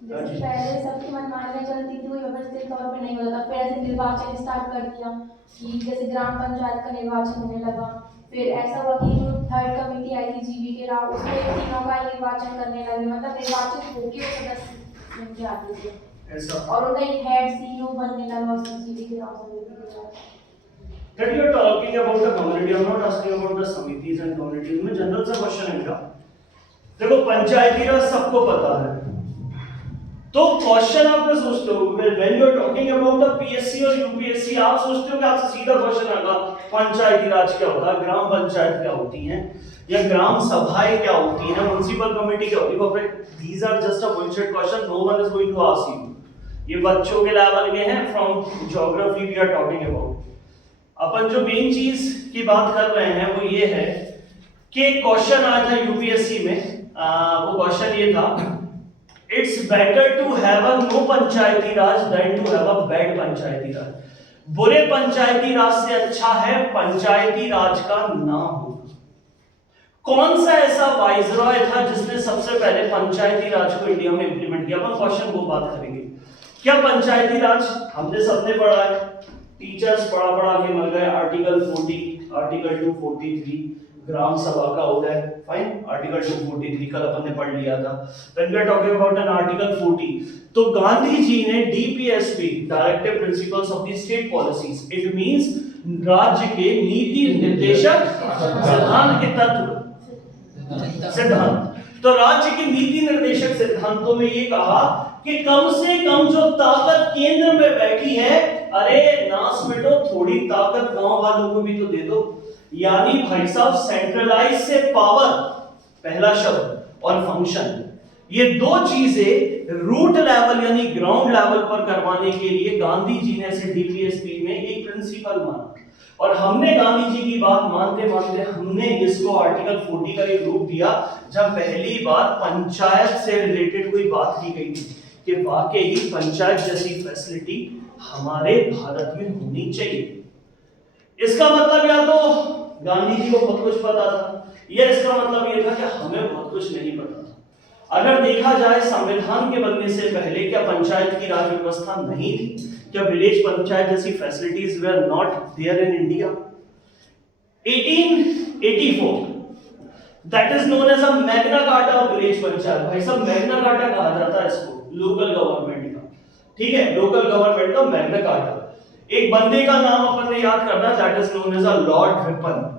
जैसे पहले सबकी मनमानी में चलती थी, वो व्यवस्थित तौर पे नहीं होता था। फिर ऐसे निर्वाचन स्टार्ट कर दिया कि जैसे ग्राम पंचायत का निर्वाचन होने लगा। फिर ऐसा हुआ कि जो थर्ड कमेटी आई थी जीबी के राव, उसमें तीनों का ही निर्वाचन करने लगे, मतलब निर्वाचित होके वो सदस्य बन के आते थे ऐसा, और उनका एक हेड सीईओ बनने लगा उसमें जीबी के राव समिति के द्वारा। That you are talking about the community, I am not asking about the समितिज and communities में जनरल सा क्वेश्चन है मेरा। देखो पंचायती राज सबको पता है, तो क्वेश्चन आप क्या सोचते हो when you are talking about the PSC और UPSC, आप सोचते हो कि आपसे सीधा क्वेश्चन आएगा पंचायती राज क्या होता है, ग्राम पंचायत क्या होती हैं, या ग्राम सभाएं क्या होती हैं, म्युनिसिपल कमेटी क्या होती है? These are just a bullshit question, no one is going to ask you। ये बच्चों के लेवल के हैं, from geography we are talking about। अपन जो मेन चीज की बात कर रहे हैं वो ये है कि क्वेश्चन आया था यूपीएससी में, वो क्वेश्चन ये था, it's better to have a no panchayati raj than to have a bad panchayati raj. बुरे पंचायती राज से अच्छा है पंचायती राज का ना हो। कौन सा ऐसा वाइसरॉय था जिसने सबसे पहले पंचायती राज को इंडिया में इंप्लीमेंट किया? अपन क्वेश्चन वो बात करेंगे। क्या पंचायती राज हमने सबने पढ़ा है, टीचर्स पढ़ा के मर गए, आर्टिकल 40, आर्टिकल 243 ग्राम सभा का होता है, फाइन, आर्टिकल 243 कल अपन ने पढ़ लिया था। When we are talking about an article 40, तो गांधी जी ने DPSP, directive principles of the state policies, it means राज्य के नीति निर्देशक सिद्धांत के तत्व सिद्धांत, तो राज्य के नीति निर्देशक सिद्धांतों में ये कहा कि कम से कम जो ताकत केंद्र में बैठी है, अरे नास मिटो, थोड़ी ताकत गांव वालों को भी तो दे दो। यानी भाई साहब सेंट्रलाइज से पावर, पहला शब्द, और फंक्शन, ये दो चीजें रूट लेवल यानी ग्राउंड लेवल पर करवाने के लिए गांधी जी ने इसे डीपीएसपी में एक प्रिंसिपल माना। और हमने गांधी जी की बात मानते मानते हमने इसको आर्टिकल 40 का एक रूप दिया, जब पहली बार पंचायत से रिलेटेड कोई बात की गई थी कि वाकई पंचायत जैसी फैसिलिटी हमारे भारत में होनी चाहिए। इसका मतलब या तो गांधी जी को बहुत कुछ पता था, या इसका मतलब यह था कि हमें बहुत कुछ नहीं पता था। अगर देखा जाए संविधान के बनने से पहले क्या पंचायत की राज व्यवस्था नहीं थी? क्या विलेज पंचायत जैसी facilities were not there in India? 1884 that is known as a Magna Carta of village panchayat. भाई साहब मैग्ना कार्टा कहा जाता है इसको, लोकल गवर्नमेंट का, ठीक है, लोकल गवर्नमेंट का मैग्ना कार्टा। एक बंदे का नाम अपन ने याद करना, that is known as a Lord Ripon.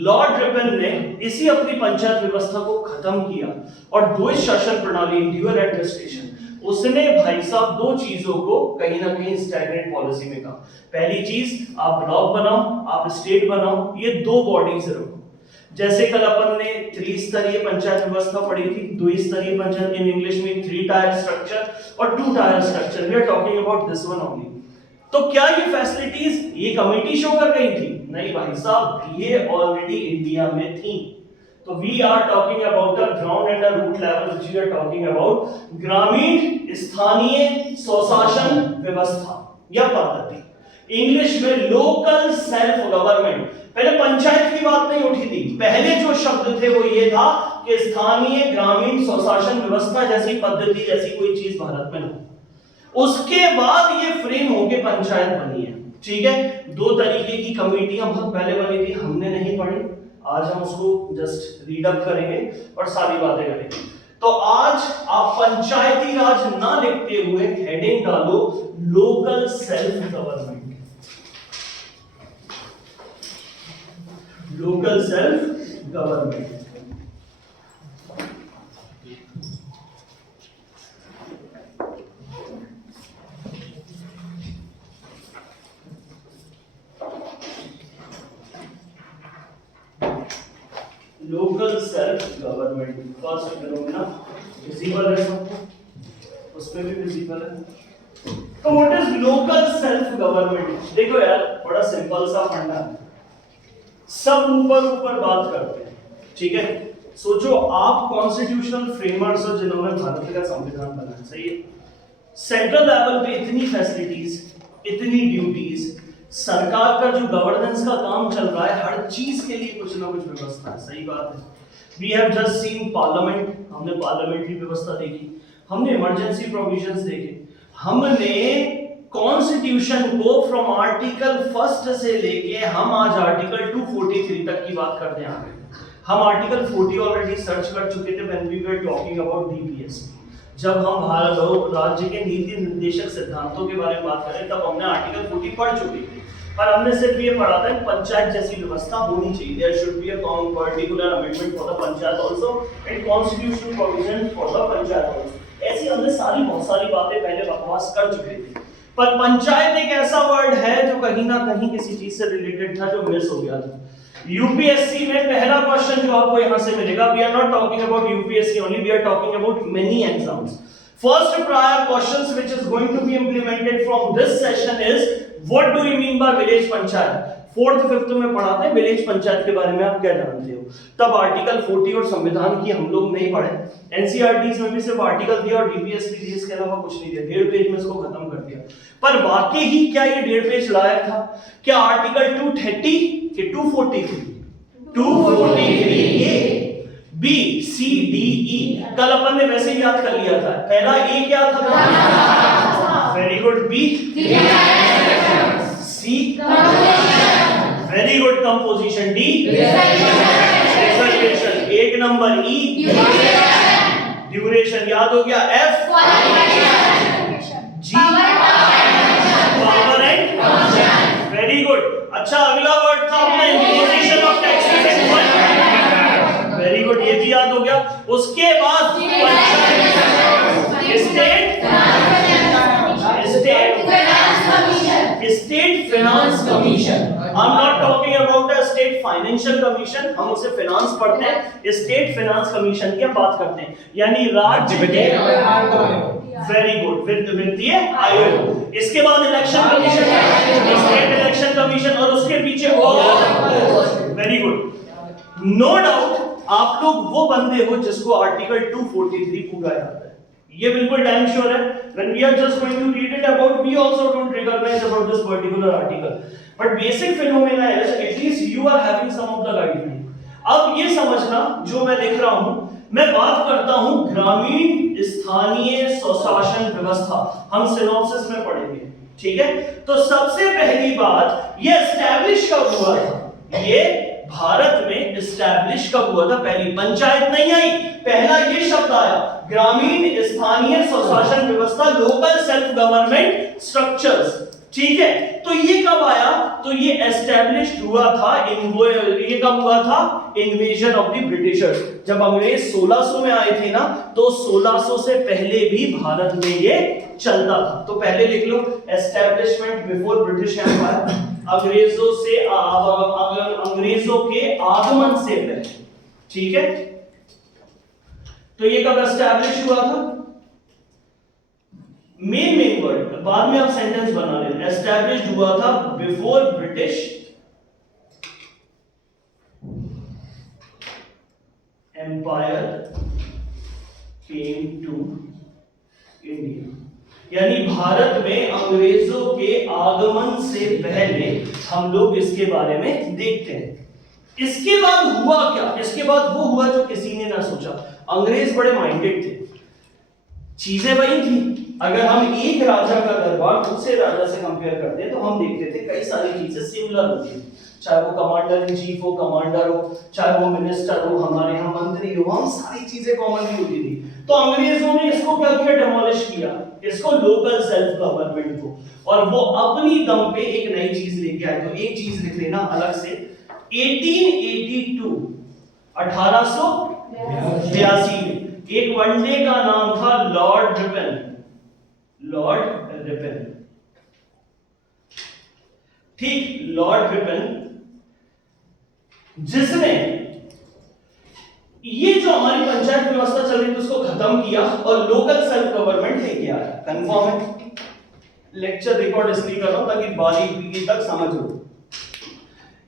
Lord Ripon ने इसी अपनी पंचायत व्यवस्था को खत्म किया और द्वैध शासन प्रणाली, ड्यूअल एडमिनिस्ट्रेशन, उसने भाई साहब दो चीजों को कहीं ना कहीं स्टैग्नेंट पॉलिसी में कहा। पहली चीज, आप ब्लॉक बनाओ, आप स्टेट बनाओ, ये दो बॉडीज रखो। जैसे कल अपन ने त्रिस्तरीय पंचायत व्यवस्था पढ़ी थी, द्विस्तरीय पंचायत, इन इंग्लिश में 3 टायर स्ट्रक्चर और 2 tier structure, we are talking about this one only. तो क्या ये फैसिलिटीज ये कमेटी शो कर रही थी? नहीं भाई साहब, ये ऑलरेडी इंडिया में थी। तो we are talking about the ground and the root level, which we are talking about ग्रामीण स्थानीय स्वशासन व्यवस्था या पद्धति, इंग्लिश में लोकल सेल्फ गवर्नमेंट। पहले पंचायत की बात नहीं उठी थी, पहले जो शब्द थे वो ये था कि स्थानीय ग्रामीण स्वशासन व्यवस्था जैसी पद्धति जैसी कोई चीज भारत में नहीं। उसके बाद ये फ्रेम होके पंचायत बनी है, ठीक है। दो तरीके की कमेटियां बहुत पहले बनी थी, हमने नहीं पढ़ी, आज हम उसको जस्ट रीड अप करेंगे और सारी बातें करेंगे। तो आज आप पंचायती राज ना लिखते हुए हेडिंग डालो local self government, local self government. Local self government first phenomena visible है सबको, उसमें भी विजिबल है। तो what is local self government? देखो यार, बड़ा सिंपल सा फंडा है, सब ऊपर ऊपर बात करते हैं, ठीक है। सोचो आप कॉन्स्टिट्यूशनल फ्रेमर्स हो जिन्होंने भारत का संविधान बनाया, सही है। सेंट्रल लेवल पे इतनी फैसिलिटीज, इतनी ड्यूटीज, सरकार का जो गवर्नेंस का काम चल रहा है, हर चीज के लिए कुछ ना कुछ व्यवस्था है, सही बात है। We have just seen parliament, हमने पार्लियामेंट्री व्यवस्था देखी, हमने इमरजेंसी प्रोविजंस देखे, हमने कॉन्स्टिट्यूशन को फ्रॉम आर्टिकल 1 से लेके हम आज आर्टिकल 243 तक की बात करते हैं। हम आर्टिकल 40 ऑलरेडी सर्च कर चुके थे when we were talking about DPSP. जब हम भारत राज्य के नीति निर्देशक सिद्धांतों के बारे में बात करें तब हमने आर्टिकल 40 पढ़ चुके थे, पर हमने सिर्फ ये पढ़ा था पंचायत जैसी व्यवस्था होनी चाहिए, there should be a particular amendment for the panchayat also and constitutional provision for the panchayat also. ऐसी हमने बहुत सारी बातें पहले बकवास कर चुके थे, पर पंचायत एक ऐसा वर्ड है जो कहीं ना कहीं किसी चीज से रिलेटेड था, जो मिस हो गया था। यूपीएससी में पहला क्वेश्चन जो आपको यहां से मिलेगा, we are not talking about UPSC only, we are talking about many exams. First prior questions which is going to be implemented from this session is what do you mean by village panchayat? 4th 5th में पढ़ाते हैं village panchayat के बारे में, आप क्या जानते हो। तब आर्टिकल 40 और संविधान की हम लोग नहीं पढ़े, एनसीईआरटीज में भी सिर्फ आर्टिकल दिया और डीपीएसपी दिया, इसके अलावा कुछ नहीं दिया, 1.5 पेज में इसको खत्म कर दिया। पर वाकई ही क्या ये 1.5 पेज लायक था? क्या आर्टिकल 230 के 243 बी सी डी ई कल अपन ने वैसे ही याद कर लिया था। पहला ए क्या था? Very good. B C very good composition. D reservation. 1 number E duration याद हो गया। F G power and very good. अच्छा अगला वर्ड था अपना imposition of taxes. Very good, ये भी याद हो गया। उसके बाद state finance commission. I am not talking about a state financial commission, हम उसे फाइनेंस पढ़ते हैं, स्टेट फाइनेंस कमीशन की बात करते हैं, यानी राज्य के वेरी गुड वित्तीय आयोग। इसके बाद election commission, state election commission, और उसके पीछे वेरी गुड। नो डाउट आप लोग वो बंदे हो जिसको आर्टिकल 243 पूरा याद है, ये बिल्कुल डैम श्योर है। when we are just going to read it about, we also don't recognize about this particular article, but basic phenomena is at least you are having some of the guideline। अब ये समझना जो मैं लिख रहा हूं, मैं बात करता हूं ग्रामीण स्थानीय स्वशासन व्यवस्था, हम सिनॉप्सिस में पढ़ेंगे, ठीक है। तो सबसे पहली बात, ये एस्टैब्लिश कब हुआ था? ये भारत में एस्टैब्लिश कब हुआ था? पहली पंचायत नहीं आई, पहला ये शब्द आया, ग्रामीण स्थानीय स्वशासन व्यवस्था, लोकल सेल्फ गवर्नमेंट स्ट्रक्चर्स, ठीक है। तो ये कब आया? तो ये एस्टैब्लिश्ड हुआ था, ये कब हुआ था? Invasion of the Britishers. जब अंग्रेज 1600 में आए थे ना, तो 1600 से पहले भी भारत में ये चलता था। तो पहले लिख लो, एस्टैब्लिशमेंट बिफोर ब्रिटिश एम्पायर, अंग्रेजों के आगमन से पहले, ठीक है। तो ये कब एस्टैब्लिश हुआ था? मेन वर्ड, बाद में आप सेंटेंस बना लेना। एस्टैब्लिश्ड हुआ था before British empire came to India, यानी भारत में अंग्रेजों के आगमन से पहले हम लोग इसके बारे में देखते हैं। इसके बाद हुआ क्या? इसके बाद वो हुआ जो किसी ने ना सोचा। अंग्रेज बड़े माइंडेड थे, चीजें वही थी। अगर हम एक राजा का दरबार दूसरे राजा से कंपेयर करते हैं तो हम देखते थे कई सारी चीजें सिमिलर होती हैं, चाहे वो कमांडर इन चीफ हो, कमांडर हो, चाहे वो मिनिस्टर हो, हमारे यहाँ मंत्री हो, हम सारी चीजें कॉमनली होती थी। तो अंग्रेजों ने इसको क्या किया? डिमोलिश किया, इसको लोकल सेल्फ गवर्नमेंट को, और वो अपनी दम पे एक नई चीज लेके आए। तो एक चीज लिख लेना अलग से, 1882 1882 में एक वनडे का नाम था लॉर्ड रिपन। लॉर्ड रिपन, ठीक, लॉर्ड रिपन, जिसने ये जो हमारी पंचायत व्यवस्था चल रही थी उसको खत्म किया और लोकल सेल्फ गवर्नमेंट लेके आया। कंफर्म है? लेक्चर रिकॉर्ड इसलिए कर रहा हूं ताकि बारीकी तक समझ हो।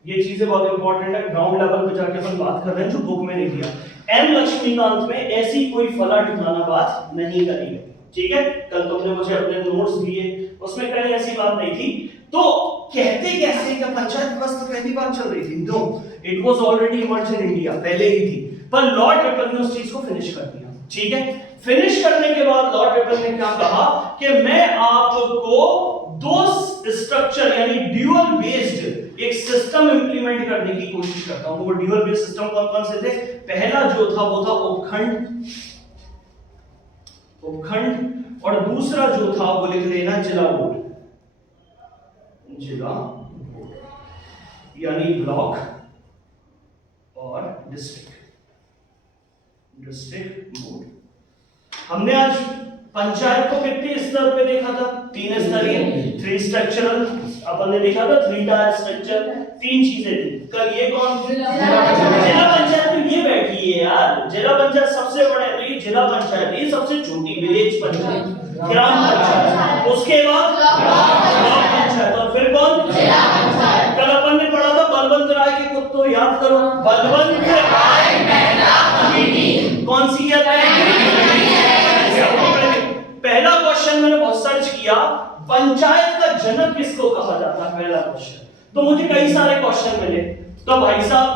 ये चीजें बहुत इंपॉर्टेंट है, ग्राउंड लेवल पे जाके अपन बात कर रहे हैं जो बुक में नहीं दिया। एम लक्ष्मीकांत में ऐसी कोई फला ठिकाना बात नहीं करी है, ठीक है। कल तुमने मुझे अपने नोट्स दिए, उसमें कहीं ऐसी बात नहीं थी। तो कहते कैसे कि पंचायत व्यवस्था पहली बार चल रही थी? No, it was already emerge in India, पहले ही थी, पर लॉर्ड रिपन ने उस चीज को फिनिश कर दिया, ठीक है, फिनिश करने के बाद लॉर्ड रिपन ने क्या कहा कि मैं आपको दो स्ट्रक्चर यानी ड्यूअल बेस्ड एक सिस्टम इंप्लीमेंट करने की कोशिश करता हूं। वो ड्यूअल बेस्ड सिस्टम कौन कौन से थे? पहला जो था वो था उपखंड, उपखंड, और दूसरा जो था वो लिख लेना जिला बोर्ड, जिला बोर्ड यानी ब्लॉक और डिस्ट्रिक्ट, डिस्ट्रिक्ट बोर्ड। हमने आज पंचायत को कितने स्तर पे देखा था? 3 स्तरीय, 3 स्ट्रक्चरल, अपन ने देखा था 3 टायर स्ट्रक्चर, 3 चीजें थी। कल ये कौन? जिला पंचायत में ये बैठी है यार, जिला पंचायत सबसे बड़े, तो ये जिला पंचायत, ये सबसे छोटी विलेज पंचायत, ग्राम पंचायत, उसके बाद ब्लॉक पंचायत, और फिर कौन? जिला पंचायत। कल अपन ने पढ़ा था बलवंत राय के कुत्तों, याद करो, बलवंत राय महिला कमेटी, कौन सी है? पहला क्वेश्चन मैंने बहुत सर्च किया, पंचायत का जनक किसको कहा जाता है? पहला क्वेश्चन। तो मुझे कई सारे क्वेश्चन मिले, तो भाई साहब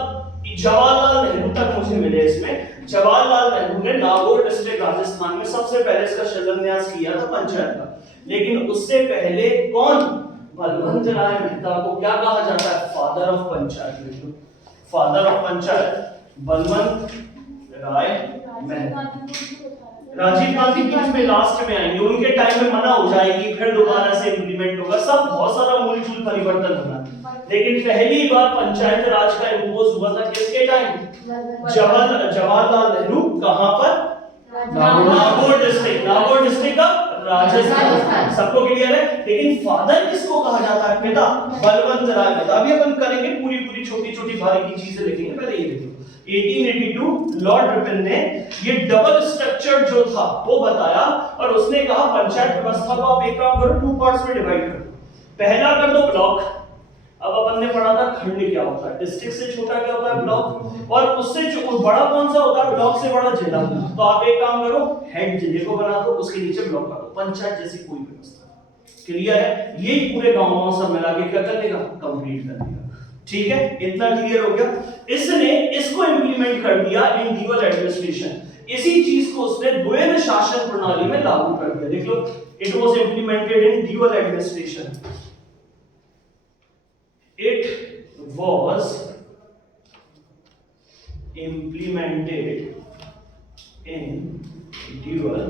जवाहरलाल नेहरू तक मुझे मिले। इसमें जवाहरलाल नेहरू ने नागौर डिस्ट्रिक्ट राजस्थान में सबसे पहले इसका शिलान्यास किया था पंचायत का, लेकिन उससे पहले कौन? बलवंत राय मेहता को क्या कहा जाता है? Father of panchayat, father of panchayat Balwant Rai Mehta. Rajiv Gandhi बीच में लास्ट में आएंगे, उनके टाइम में मना हो जाएगी, फिर दोबारा से इंप्लीमेंट होगा, सब बहुत सारा मूलचूल परिवर्तन होगा। लेकिन पहली बार पंचायत राज का इंपोज हुआ था किसके टाइम? जवाहरलाल नेहरू। कहां पर? नागौर डिस्ट्रिक्ट, नागौर डिस्ट्रिक्ट का राजस्थान। सबको क्लियर है? लेकिन फादर किसको कहा जाता है? पिता, बलवंत राय मेहता। अभी अपन करेंगे पूरी पूरी छोटी छोटी बारीकी चीजें लिखेंगे, पहले ये देखो। 1882 लॉर्ड रिपन ने ये डबल स्ट्रक्चर जो था वो बताया, और उसने कहा पंचायत व्यवस्था को आप एक काम करो, 2 पार्ट्स में डिवाइड करो। पहला कर दो ब्लॉक। अब अपन ने पढ़ा था खंड क्या होता है, डिस्ट्रिक्ट से छोटा क्या होता है? ब्लॉक, और उससे जो बड़ा कौन सा होता है? ब्लॉक से बड़ा जिला। तो आप एक काम करो, हेड जिले को बना दो, उसके नीचे ब्लॉक कर दो, पंचायत जैसी कोई व्यवस्था। क्लियर है? ये पूरे गांवों सब मिला के क्या कर लेगा? कंप्लीट कर देगा। ठीक है, इतना क्लियर हो गया। इसने इसको इंप्लीमेंट कर दिया इन ड्यूअल एडमिनिस्ट्रेशन, इसी चीज को उसने द्वैध शासन प्रणाली में लागू कर दिया। देख लो, it was implemented in dual administration, it was implemented in dual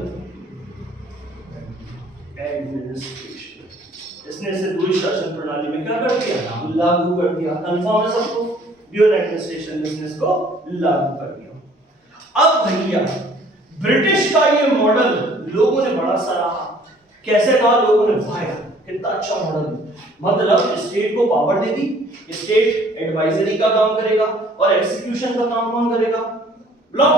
administration. इसने इसे द्वैध शासन प्रणाली में क्या कर दिया? लागू कर दिया। कंफर्म है सबको? ड्यूअल एडमिनिस्ट्रेशन बिजनेस को लागू कर दिया। अब भैया ब्रिटिश का ये मॉडल लोगों ने बड़ा सराहा। कैसे कहा लोगों ने? वाह कितना अच्छा मॉडल, मतलब स्टेट को पावर दे दी, स्टेट एडवाइजरी का काम करेगा, और एग्जीक्यूशन का काम कौन करेगा? ब्लॉक।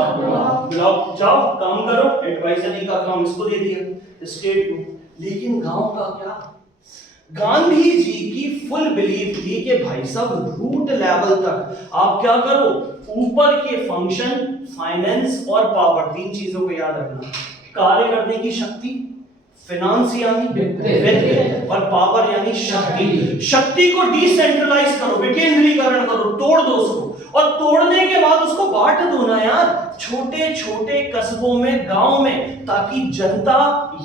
ब्लॉक जाओ काम करो, एडवाइजरी का काम इसको दे दिया स्टेट को। लेकिन गांव का क्या? गांधी जी की फुल बिलीफ थी कि भाई साहब रूट लेवल तक आप क्या करो, ऊपर के फंक्शन, फाइनेंस और पावर, 3 चीजों को याद रखना। कार्य करने की शक्ति, फाइनेंस यानी वित्त, और पावर यानी शक्ति। शक्ति को डिसेंट्रलाइज करो, विकेंद्रीकरण करो, तोड़ दो उसको, और तोड़ने के बाद उसको बांट दो ना यार छोटे छोटे कस्बों में, गांव में, ताकि जनता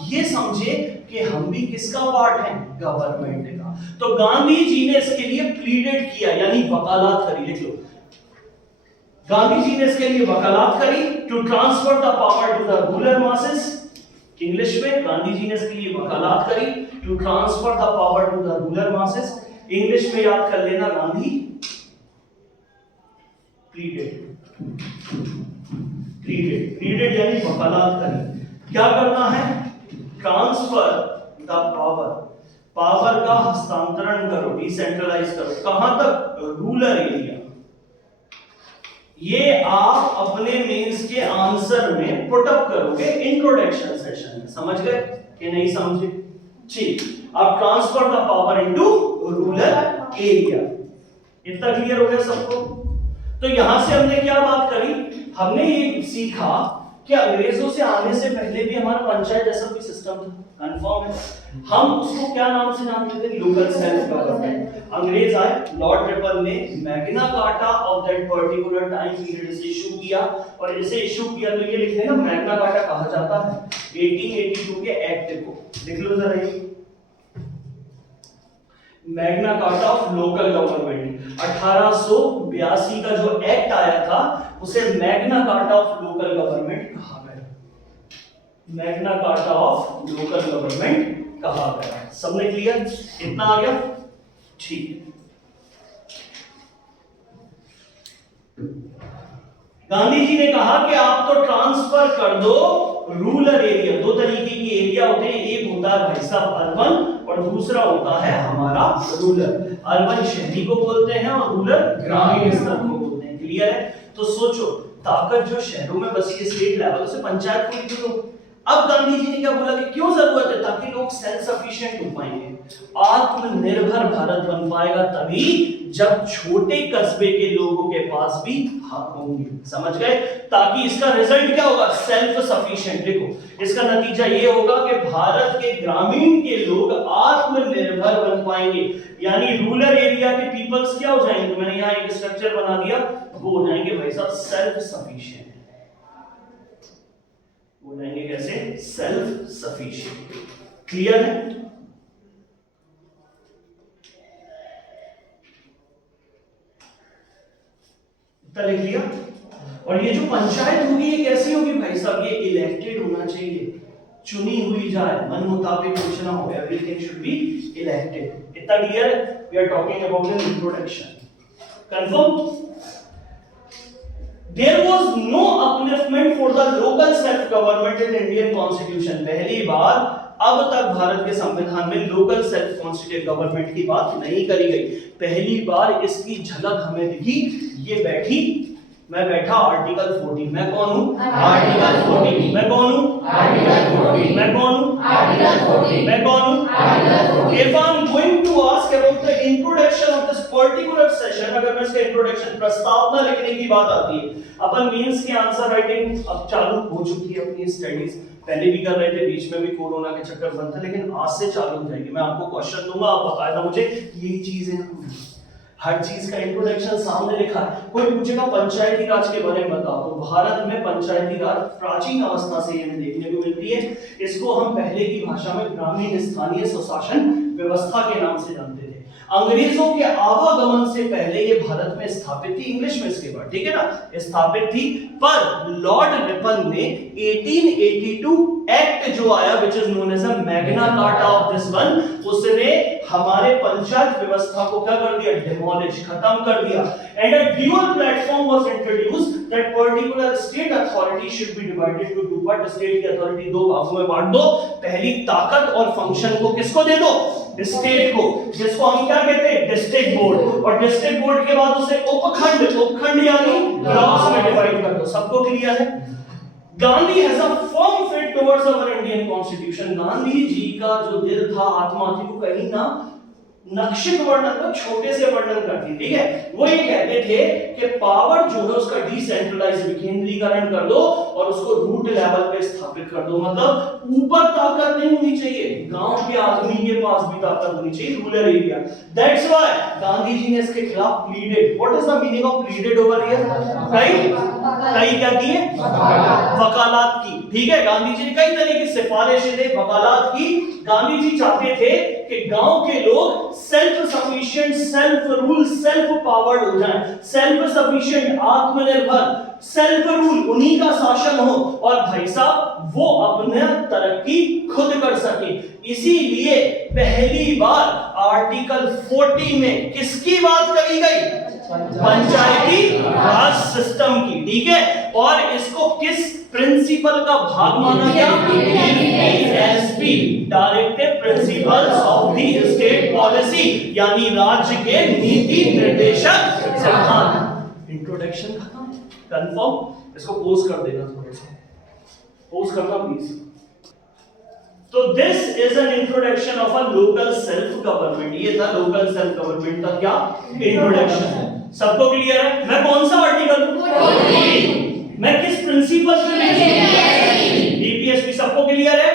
ये समझे कि हम भी किसका पार्ट हैं? गवर्नमेंट का। तो गांधी जी ने इसके लिए प्लीडेड किया, यानी वकालत करी। लिख लो, गांधी जी ने इसके लिए वकालत करी, to transfer the power to the rural masses. English में गांधी जी ने इसके लिए वकालत करी, to transfer the power to the rural masses. English में याद कर लेना, गांधी प्लीडेड, प्लीडेड यानी वकालत करी। क्या करना है? ट्रांसफर द पावर, पावर का हस्तांतरण करो, डिसेंट्रलाइज करो। कहां तक? Rural area. ये आप अपने मेंस के आंसर में पुट अप करोगे इंट्रोडक्शन सेशन में। समझ गए कि नहीं समझे? ठीक, अब transfer the power into rural area. इतना क्लियर हो गया सबको? तो यहां से हमने क्या बात करी? हमने ये सीखा कि अंग्रेजों से आने से पहले भी हमारा पंचायत जैसा कोई सिस्टम था, कंफर्म है। हम उसको क्या नाम से जानते थे? Local self government. अंग्रेज आए, लॉर्ड रिपन ने Magna Carta of that particular time period इसे इशू किया, और इसे इशू किया तो ये लिख लेना, मैग्ना कार्टा कहा जाता है 1882 के एक्ट को। लिख लो जरा ये Magna Carta of local government. 1882 का जो एक्ट आया था उसे Magna Carta of local government कहा गया। Magna Carta of local government कहा गया। सबने क्लियर? इतना आ गया? ठीक है। गांधी जी ने कहा कि आप तो ट्रांसफर कर दो रूरल एरिया। दो तरीके की एरिया होते हैं, एक होता है भाई साहब अर्बन और दूसरा होता है हमारा रूरल। अर्बन शहरी को बोलते हैं और रूरल ग्रामीण स्तर को बोलते हैं। क्लियर है? तो सोचो, ताकत जो शहरों में बसी है स्टेट लेवल से पंचायत को लिख दो। अब गांधी जी ने क्या बोला कि क्यों जरूरत है? ताकि लोग सेल्फ सफिशिएंट हो पाएंगे, आत्मनिर्भर भारत बन पाएगा तभी जब छोटे कस्बे के लोगों के पास भी हक होंगे। समझ गए? ताकि इसका रिजल्ट क्या होगा? Self sufficient. देखो, इसका नतीजा ये होगा कि भारत के ग्रामीण के लोग आत्मनिर्भर बन पाएंगे, यानी रूरल एरिया के पीपल्स क्या हो जाएंगे? मैंने यहाँ एक स्ट्रक्चर बना दिया, वो हो जाएंगे भाई साहब सेल्फ सफिशिएंट। हो जाएंगे कैसे? Self sufficient. क्लियर है? इतना लिख लिया। और ये जो पंचायत होगी ये कैसी होगी भाई साहब? ये इलेक्टेड होना चाहिए, चुनी हुई जाए, मन मुताबिक कुछ ना हो, एवरीथिंग शुड बी इलेक्टेड। इतना क्लियर है? We are talking about an introduction. Confirm? There was no upliftment for the local self government in Indian Constitution. पहली बार अब तक भारत के संविधान में लोकल सेल्फ कॉन्स्टिट्यूटेड गवर्नमेंट की बात नहीं करी गई। पहली बार इसकी झलक हमें दिखी। ये बैठी, मैं बैठा आर्टिकल 40। मैं कौन हूं? आर्टिकल 40। मैं कौन हूं? आर्टिकल 40। मैं कौन हूं? आर्टिकल 40। मैं कौन हूं? Article 40। If I am going to ask about the introduction of this particular session, अगर मैं इसका इंट्रोडक्शन प्रस्तावना लिखने की बात आती है, अपन मींस की आंसर राइटिंग अब चालू हो चुकी है अपनी स्टडीज। पहले भी कर रहे थे, बीच में भी कोरोना के चक्कर बंद था, लेकिन आज से चालू हो जाएगी। मैं आपको क्वेश्चन दूंगा, आप बताएगा मुझे यही चीजें हर चीज का इंट्रोडक्शन सामने लिखा है। कोई पूछेगा पंचायती राज के बारे में बताओ, तो भारत में पंचायती राज प्राचीन अवस्था से हमें देखने को मिलती है। इसको हम पहले की भाषा में ग्रामीण स्थानीय स्वशासन व्यवस्था के नाम से जानते थे। अंग्रेजों के आवागमन से पहले ये भारत में स्थापित थी, इंग्लिश में इसके बाद, ठीक है ना, स्थापित थी। पर लॉर्ड रिपन ने 1882 एक्ट जो आया which is known as a Magna Carta of this one, उसने हमारे पंचायत व्यवस्था को क्या कर दिया? डिमोलिश, खत्म कर दिया। And a dual platform was introduced that particular state authority should be divided to two part. State की अथॉरिटी दो भागों में बांट दो। पहली ताकत और फंक्शन को किसको दे दो? स्टेट को, जिसको हम क्या कहते हैं? District board. और डिस्ट्रिक्ट बोर्ड के बाद उसे उपखंड, उपखंड यानी ब्लॉक्स में डिवाइड कर दो। सबको क्लियर है? Gandhi has a firm faith towards our Indian constitution. Gandhi ji का जो दिल था, आत्मा थी, वो कहीं ना नक्शिक वर्णन को छोटे से वर्णन करती, ठीक है। वो ये कहते थे कि पावर जो है उसका डिसेंट्रलाइज, विकेंद्रीकरण कर दो और उसको रूट लेवल पे स्थापित कर दो। मतलब ऊपर ताकत नहीं होनी चाहिए, गांव के आदमी के पास भी ताकत होनी चाहिए, rural area. That's why Gandhi ji ने इसके खिलाफ pleaded. What is the meaning of pleaded over here? कई क्या किए? वकालत की, ठीक है। गांधी जी ने कई तरह की सिफारिशें दी, वकालत की। गांधी जी चाहते थे कि गांव के लोग self sufficient, self rule, self powered हो जाएं, सेल्फ सफिशिएंट, आत्मनिर्भर, सेल्फ रूल, उन्हीं का शासन हो, और भाई साहब वो अपने तरक्की खुद कर सके। इसीलिए पहली बार आर्टिकल 40 में किसकी बात करी गई? पंचायती राज सिस्टम की, ठीक है। और इसको किस प्रिंसिपल का भाग माना गया? DPSP, directive principles of the state policy, यानी राज्य के नीति निर्देशक सिद्धांत। इंट्रोडक्शन खत्म, कंफर्म। इसको पोज कर देना, थोड़ा सा पोज करना प्लीज। तो this is an introduction of a local self government. ये था लोकल सेल्फ गवर्नमेंट का क्या इंट्रोडक्शन। सबको क्लियर है? मैं कौन सा आर्टिकल? मैं किस प्रिंसिपल पे? DPSP। सबको क्लियर है?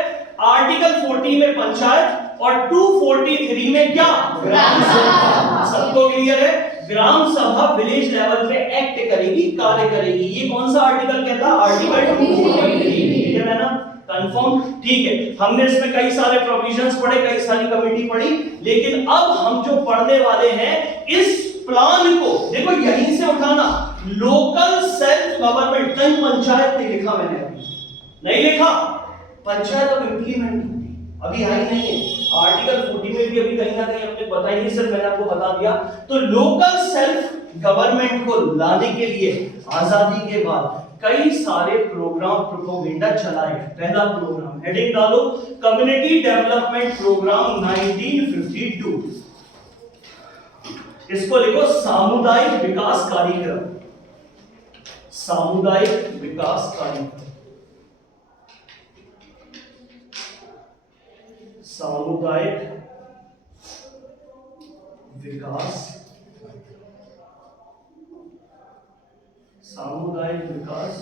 240 में पंचायत और 243 में क्या, ग्राम सभा। सबको क्लियर है? ग्राम सभा विलेज लेवल पे एक्ट करेगी, कार्य करेगी। ये कौन सा आर्टिकल कहता है? आर्टिकल 243। ठीक है ना, कंफर्म? ठीक है, हमने इसमें कई सारे प्रोविजंस पढ़े, कई सारी कमेटी पढ़ी, लेकिन अब हम जो पढ़ने वाले हैं इस प्लान को देखो यहीं से उठाना। लोकल सेल्फ गवर्नमेंट, कहीं पंचायत नहीं लिखा मैंने, अभी नहीं लिखा। पंचायत अब इंप्लीमेंट होगी, अभी आई नहीं है। आर्टिकल 40 में भी अभी कहीं ना कहीं हमने बताई नहीं, सिर्फ मैंने आपको बता दिया। तो लोकल सेल्फ गवर्नमेंट को लाने के लिए आजादी के बाद कई सारे प्रोग्राम प्रोपोगेंडा चलाए। पहला प्रोग्राम, हेडिंग डालो, कम्युनिटी डेवलपमेंट प्रोग्राम 1952। इसको लिखो सामुदायिक विकास कार्यक्रम। सामुदायिक विकास कार्यक्रम, सामुदायिक विकास, सामुदायिक विकास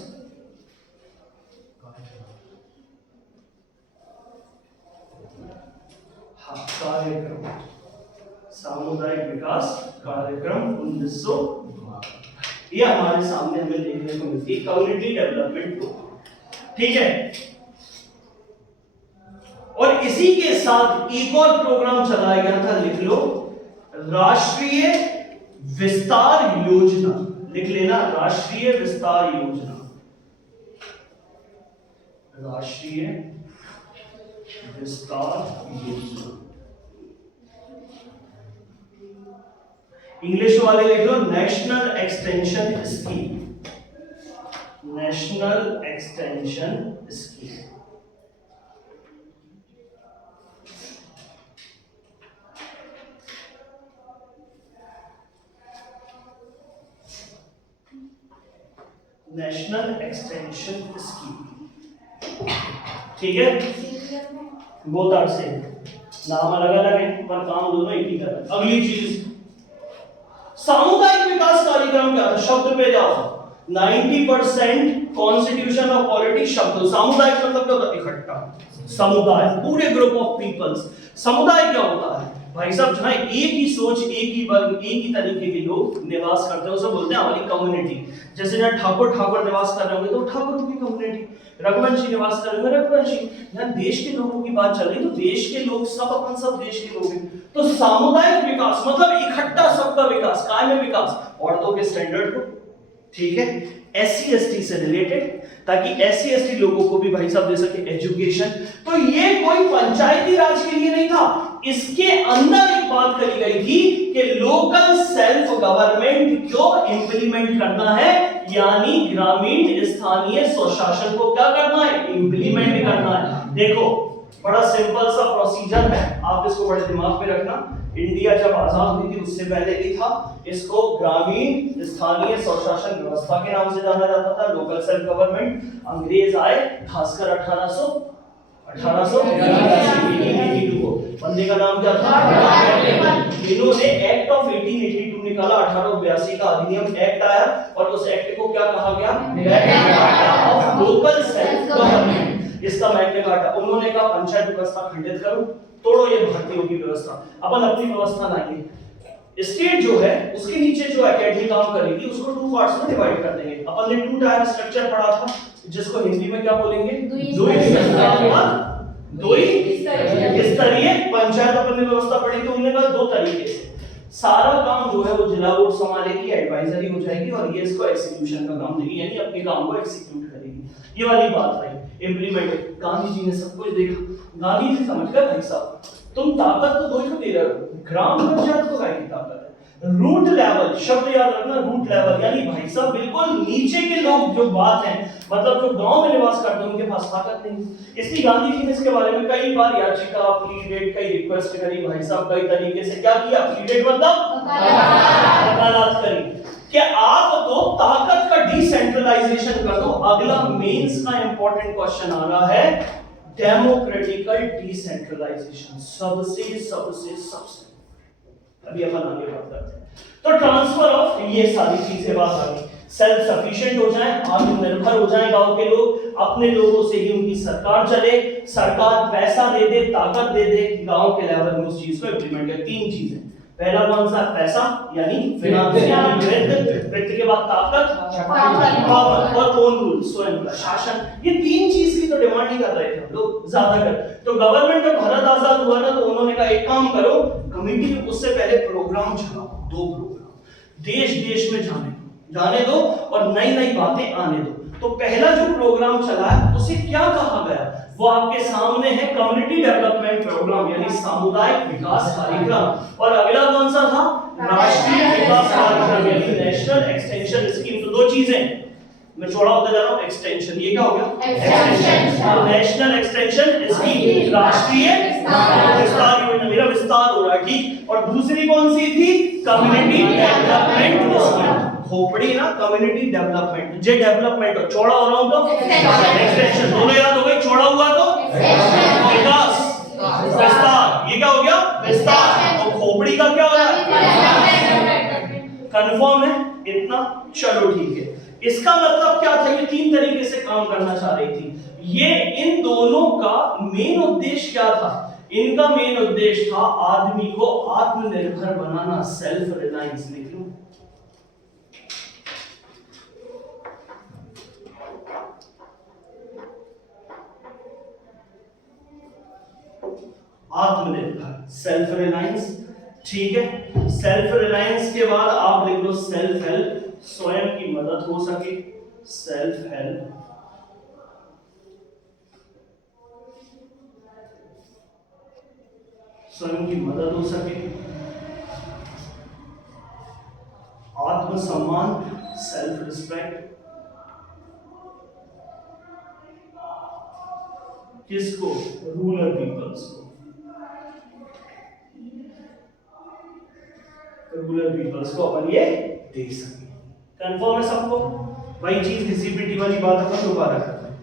कार्यक्रम, सामुदायिक विकास कार्यक्रम 1900। ये हमारे सामने हमें देखने को मिलती है, कम्युनिटी डेवलपमेंट प्रोग्राम। ठीक है, और इसी के साथ एक और प्रोग्राम चलाया गया था, लिख लो, राष्ट्रीय विस्तार योजना। लिख लेना, राष्ट्रीय विस्तार योजना। राष्ट्रीय विस्तार योजना, इंग्लिश वाले लिख लो national extension scheme. National extension scheme. National extension scheme. ठीक है, बोथ आर सेम, नाम अलग अलग है पर काम दोनों एक ही कर रहा है। अगली चीज, सामुदायिक विकास कार्यक्रम क्या था? शब्द पे जाओ, 90% कॉन्स्टिट्यूशन ऑफ पॉलिटी शब्द। सामुदायिक मतलब क्या होता है? इकट्ठा, समुदाय, पूरे ग्रुप ऑफ पीपल्स। समुदाय क्या होता है भाई साहब? जहां एक ही सोच, एक ही वर्ग, एक ही तरीके के लोग निवास करते हैं, उसे बोलते हैं हमारी कम्युनिटी। जैसे जहां ठाकुर निवास कर रहे होंगे तो ठाकुरों की कम्युनिटी, रघुवंशी निवास कर रहे होंगे रघुवंशी। यहाँ देश के लोगों की बात चल रही, तो देश के लोग सब अपन सब देश के लोग हैं। तो सामुदायिक विकास मतलब इकट्ठा सबका विकास, काय में विकास, औरतों के स्टैंडर्ड को, ठीक है, SC ST से रिलेटेड, ताकि SC ST लोगों को भी भाई साहब दे सके एजुकेशन। तो ये कोई पंचायती राज के लिए नहीं था, इसके अंदर एक बात कही गई थी कि लोकल सेल्फ गवर्नमेंट को इंप्लीमेंट करना है, यानी ग्रामीण स्थानीय स्वशासन को क्या करना है? इंप्लीमेंट करना है। देखो बड़ा सिंपल सा प्रोसीजर है, आप इसको बड़े दिमाग में रखना। इंडिया जब आजाद हुई थी उससे पहले भी था, इसको ग्रामीण स्थानीय स्वशासन व्यवस्था के नाम से जाना जाता था, लोकल सेल्फ गवर्नमेंट। अंग्रेज आए खासकर 1882 को, बंदे का नाम क्या था? इन्होंने एक्ट ऑफ 1882 निकाला, 1882 का अधिनियम एक्ट आया, और उस एक्ट को क्या कहा गया? Magna Carta of local self government. इसका मैग्ना कार्टा। उन्होंने कहा पंचायत व्यवस्था खंडित करो, तोड़ो ये भारतीयों की व्यवस्था, अपन अपनी व्यवस्था लाएंगे। स्टेट जो है उसके नीचे जो एकेडमी काम करेगी उसको 2 पार्ट्स में डिवाइड कर देंगे। अपन ने 2 टायर स्ट्रक्चर पढ़ा था, जिसको हिंदी में क्या बोलेंगे? द्वि स्तरीय पंचायत अपन ने व्यवस्था पढ़ी थी। उन्होंने कहा 2 तरीके से सारा काम जो है वो जिला बोर्ड संभालेगी, एडवाइजरी हो जाएगी, और ये इसको एग्जीक्यूशन का काम देगी, यानी अपने काम को एग्जीक्यूट करेगी। ये वाली बात है इंप्लीमेंट। गांधी जी ने सब कुछ देखा, गांधी जी समझ गए भाई साहब तुम ताकत तो 2 दे रहे हो, ग्राम पंचायत को काहे की ताकत है? रूट लेवल, शब्द याद रखना, रूट लेवल, यानी भाई साहब बिल्कुल नीचे के लोग जो बात है, मतलब जो गांव में निवास करते हैं उनके पास ताकत नहीं। इसलिए गांधी जी ने इसके बारे में कई बार याचिका, प्लीडेड, कई रिक्वेस्ट करी भाई साहब, कई तरीके से क्या किया? प्लीडेड मतलब वकालत करी कि आप तो ताकत का डिसेंट्रलाइजेशन कर दो। अगला मेंस का इंपॉर्टेंट क्वेश्चन आ रहा है, डेमोक्रेटिकल डिसेंट्रलाइजेशन, सबसे अभी अपन आगे बात करते हैं। तो ट्रांसफर ऑफ, ये सारी चीजें बात आ गई। सेल्फ सफिशिएंट हो जाए, आत्मनिर्भर हो जाए गांव के लोग, अपने लोगों से ही उनकी सरकार चले, सरकार पैसा दे दे, ताकत दे दे, गांव के लेवल में उस चीज को इंप्लीमेंट करे। तीन चीजें, पहला कौन सा? पैसा यानी फिनांस यानी वित्त के बाद ताकत पावर और ओन रूल स्वयं का शासन। ये तीन चीज की तो डिमांड ही कर रहे थे हम लोग ज्यादा कर। तो गवर्नमेंट जब भारत आजाद हुआ ना तो उन्होंने कहा एक काम करो, कमेटी में उससे पहले प्रोग्राम चलाओ, 2 प्रोग्राम देश देश में जाने दो और नई नई बातें आने दो। तो पहला जो प्रोग्राम चला है उसे क्या कहा गया, वो आपके सामने है, कम्युनिटी डेवलपमेंट प्रोग्राम यानी सामुदायिक विकास कार्यक्रम। और अगला कौन सा था? राष्ट्रीय विकास कार्यक्रम यानी नेशनल एक्सटेंशन स्कीम। तो 2 चीजें मैं छोड़ा होता जा रहा हूं, एक्सटेंशन, ये क्या हो गया? एक्सटेंशन, नेशनल एक्सटेंशन स्कीम, राष्ट्रीय विस्तार योजना, मेरा विस्तार हो रहा है, ठीक। और दूसरी कौन सी थी? Community development scheme. खोपड़ी ना कम्युनिटी डेवलपमेंट, जे डेवलपमेंट हो, चौड़ा हो रहा हूं तो एक्सटेंशन, दोनों याद हो गई, चौड़ा हुआ तो विकास, विस्तार, ये क्या हो गया? विस्तार। और खोपड़ी का क्या हो रहा है? कंफर्म है इतना? चलो ठीक है। इसका मतलब क्या था? ये 3 तरीके से काम करना चाह रही थी। ये इन दोनों का मेन उद्देश्य क्या था? इनका मेन उद्देश्य था आदमी को आत्मनिर्भर बनाना, सेल्फ रिलायंस। लिख लो, आत्मनिर्भर, सेल्फ रिलायंस, ठीक है। सेल्फ रिलायंस के बाद आप लिख लो सेल्फ हेल्प, स्वयं की मदद हो सके, सेल्फ हेल्प। स्वयं की मदद हो सके, आत्मसम्मान, सेल्फ रिस्पेक्ट। किसको? रूरल पीपल्स को, रूरल पीपल्स को अपन ये दे सके। कंफर्म है सबको? वही चीज डिसिबिलिटी वाली बात अपन दोबारा करते हैं,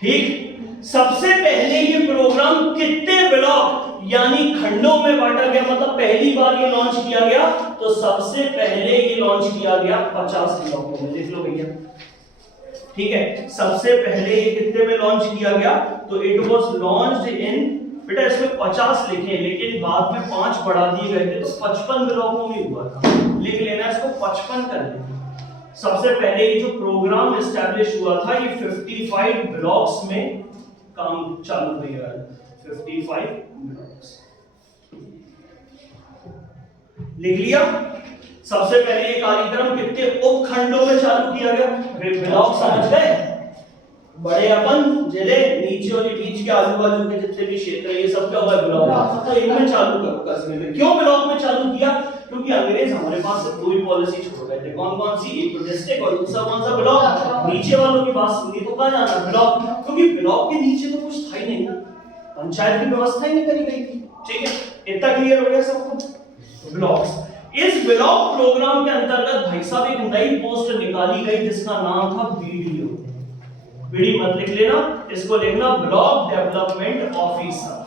ठीक। सबसे पहले ये प्रोग्राम कितने ब्लॉक यानी खंडों में बांटा गया, मतलब पहली बार ये लॉन्च किया गया तो सबसे पहले ये लॉन्च किया गया 50 ब्लॉकों में। लिख लो भैया, ठीक है। सबसे पहले ये कितने में लॉन्च किया गया? तो इट वाज लॉन्च्ड इन, बेटा इसमें 50 लिखे लेकिन बाद में 5 बढ़ा दिए गए थे तो 55 ब्लॉकों में हुआ था। लिख लेना इसको, 55 कर लेना। सबसे पहले ये जो प्रोग्राम एस्टैब्लिश हुआ था ये 55 ब्लॉक्स में काम चालू हो गया है। 55 ब्लॉक्स लिख लिया। सबसे पहले ये कार्यक्रम कितने उपखंडों में चालू किया गया? ब्लॉक समझ गए? बड़े अपन जिले, नीचे और बीच के आजू बाजू के जितने भी क्षेत्र है ये सब क्या हुआ? ब्लॉक। तो इनमें चालू करने में क्यों ब्लॉक में चालू किया? क्योंकि अंग्रेज हमारे पास से पूरी पॉलिसी छोड़ गए थे। कौन कौन सी? एक तो डिस्ट्रिक्ट और दूसरा कौन सा? ब्लॉक। नीचे वालों की बात सुनी तो कहां जाना? ब्लॉक। क्योंकि ब्लॉक के नीचे तो कुछ था ही नहीं ना, पंचायत की व्यवस्था ही नहीं करी गई थी, ठीक है। इतना क्लियर हो गया सबको? ब्लॉक्स। इस ब्लॉक प्रोग्राम के अंतर्गत भाई साहब एक नई पोस्ट निकाली गई जिसका नाम था बीडीओ। बीडी मत लिख लेना, इसको लिखना ब्लॉक डेवलपमेंट ऑफिसर,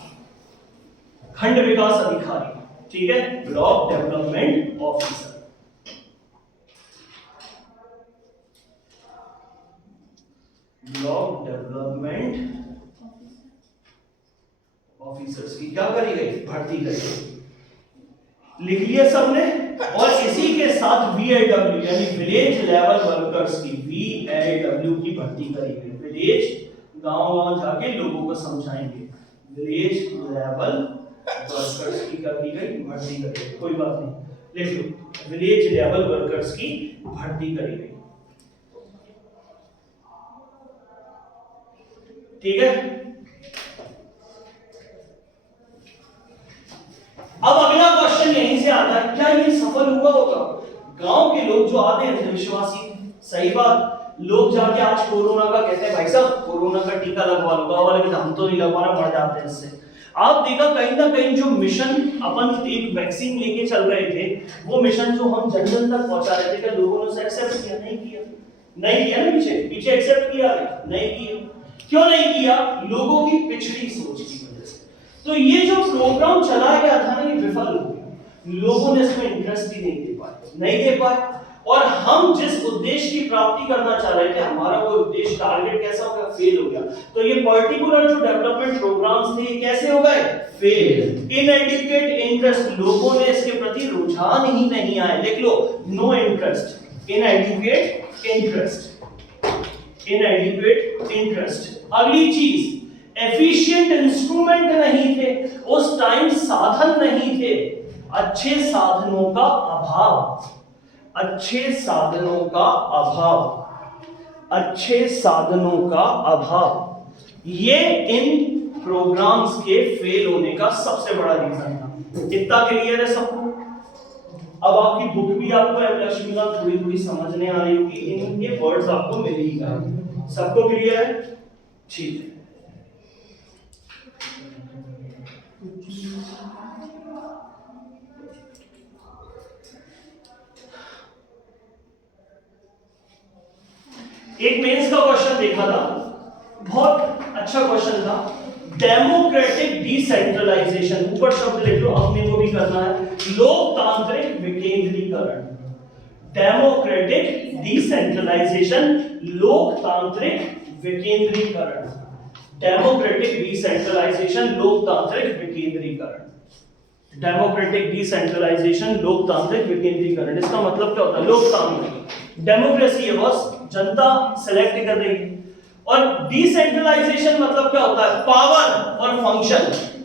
खंड विकास अधिकारी, ठीक है। Block development officer, block development officers की क्या करी गई? भर्ती करी गई। लिख लिया सबने? और इसी के साथ VLW यानी विलेज लेवल वर्कर्स की, VLW की भर्ती करी गई। विलेज गांव-गांव जाके लोगों को समझाएंगे, विलेज लेवल वर्कर्स की कर दी गई, भर्ती करी गई। कोई बात नहीं, लिख लो विलेज लेवल वर्कर्स की भर्ती करी गई, ठीक है। अब अगला क्वेश्चन यहीं से आता है, क्या ये सफल हुआ होगा? गांव के लोग जो आते हैं अंधविश्वासी, सही बात, लोग जाके आज कोरोना का कहते हैं भाई साहब कोरोना का टीका लगवा लो, गांव वाले कहते हम तो नहीं लगवाना, मर जाते हैं इससे। आप देखा कहीं ना कहीं जो मिशन अपन एक वैक्सीन लेके चल रहे थे, वो मिशन जो हम जन जन तक पहुंचा रहे थे, क्या लोगों ने उसे एक्सेप्ट किया? नहीं किया, नहीं किया ना। पीछे एक्सेप्ट किया नहीं किया। क्यों नहीं किया? लोगों की पिछड़ी सोच की वजह से। तो ये जो प्रोग्राम चलाया गया था ना, ये विफल हो गया। लोगों ने इसमें इंटरेस्ट ही नहीं दे पाए। और हम जिस उद्देश्य की प्राप्ति करना चाह रहे थे, हमारा वो उद्देश्य टारगेट कैसा हो गया, फेल हो गया। तो ये पर्टिकुलर जो डेवलपमेंट प्रोग्राम्स थे, ये कैसे हो गए, फेल। इनएडिक्वेट इंटरेस्ट, लोगों ने इसके प्रति रुझान ही नहीं आए। लिख लो, no interest, inadequate interest, inadequate interest. अगली चीज, एफिशिएंट इंस्ट्रूमेंट नहीं थे, उस टाइम साधन नहीं थे, अच्छे साधनों का अभाव, अच्छे साधनों का अभाव, अच्छे साधनों का अभाव, ये इन प्रोग्राम्स के फेल होने का सबसे बड़ा रीजन था। इतना क्लियर है सबको? अब आपकी बुक भी आपको लक्ष्मीकांत थोड़ी थोड़ी समझने आ रही होगी, इनके वर्ड्स आपको मिल ही गए। सबको क्लियर है? ठीक है। एक मेंस का क्वेश्चन देखा था, बहुत अच्छा क्वेश्चन था, डेमोक्रेटिक डिसेंट्रलाइजेशन, ऊपर शब्द लिख लो, अपने को भी करना है, लोकतांत्रिक विकेंद्रीकरण। डेमोक्रेटिक डिसेंट्रलाइजेशन, लोकतांत्रिक विकेंद्रीकरण। डेमोक्रेटिक डिसेंट्रलाइजेशन, लोकतांत्रिक विकेंद्रीकरण। डेमोक्रेटिक डिसेंट्रलाइजेशन, लोकतांत्रिक विकेंद्रीकरण। इसका मतलब क्या होता है? लोकतांत्रिक, डेमोक्रेसी है बॉस, जनता सेलेक्ट कर रही है, और डिसेंट्रलाइजेशन मतलब क्या होता है? पावर और फंक्शन।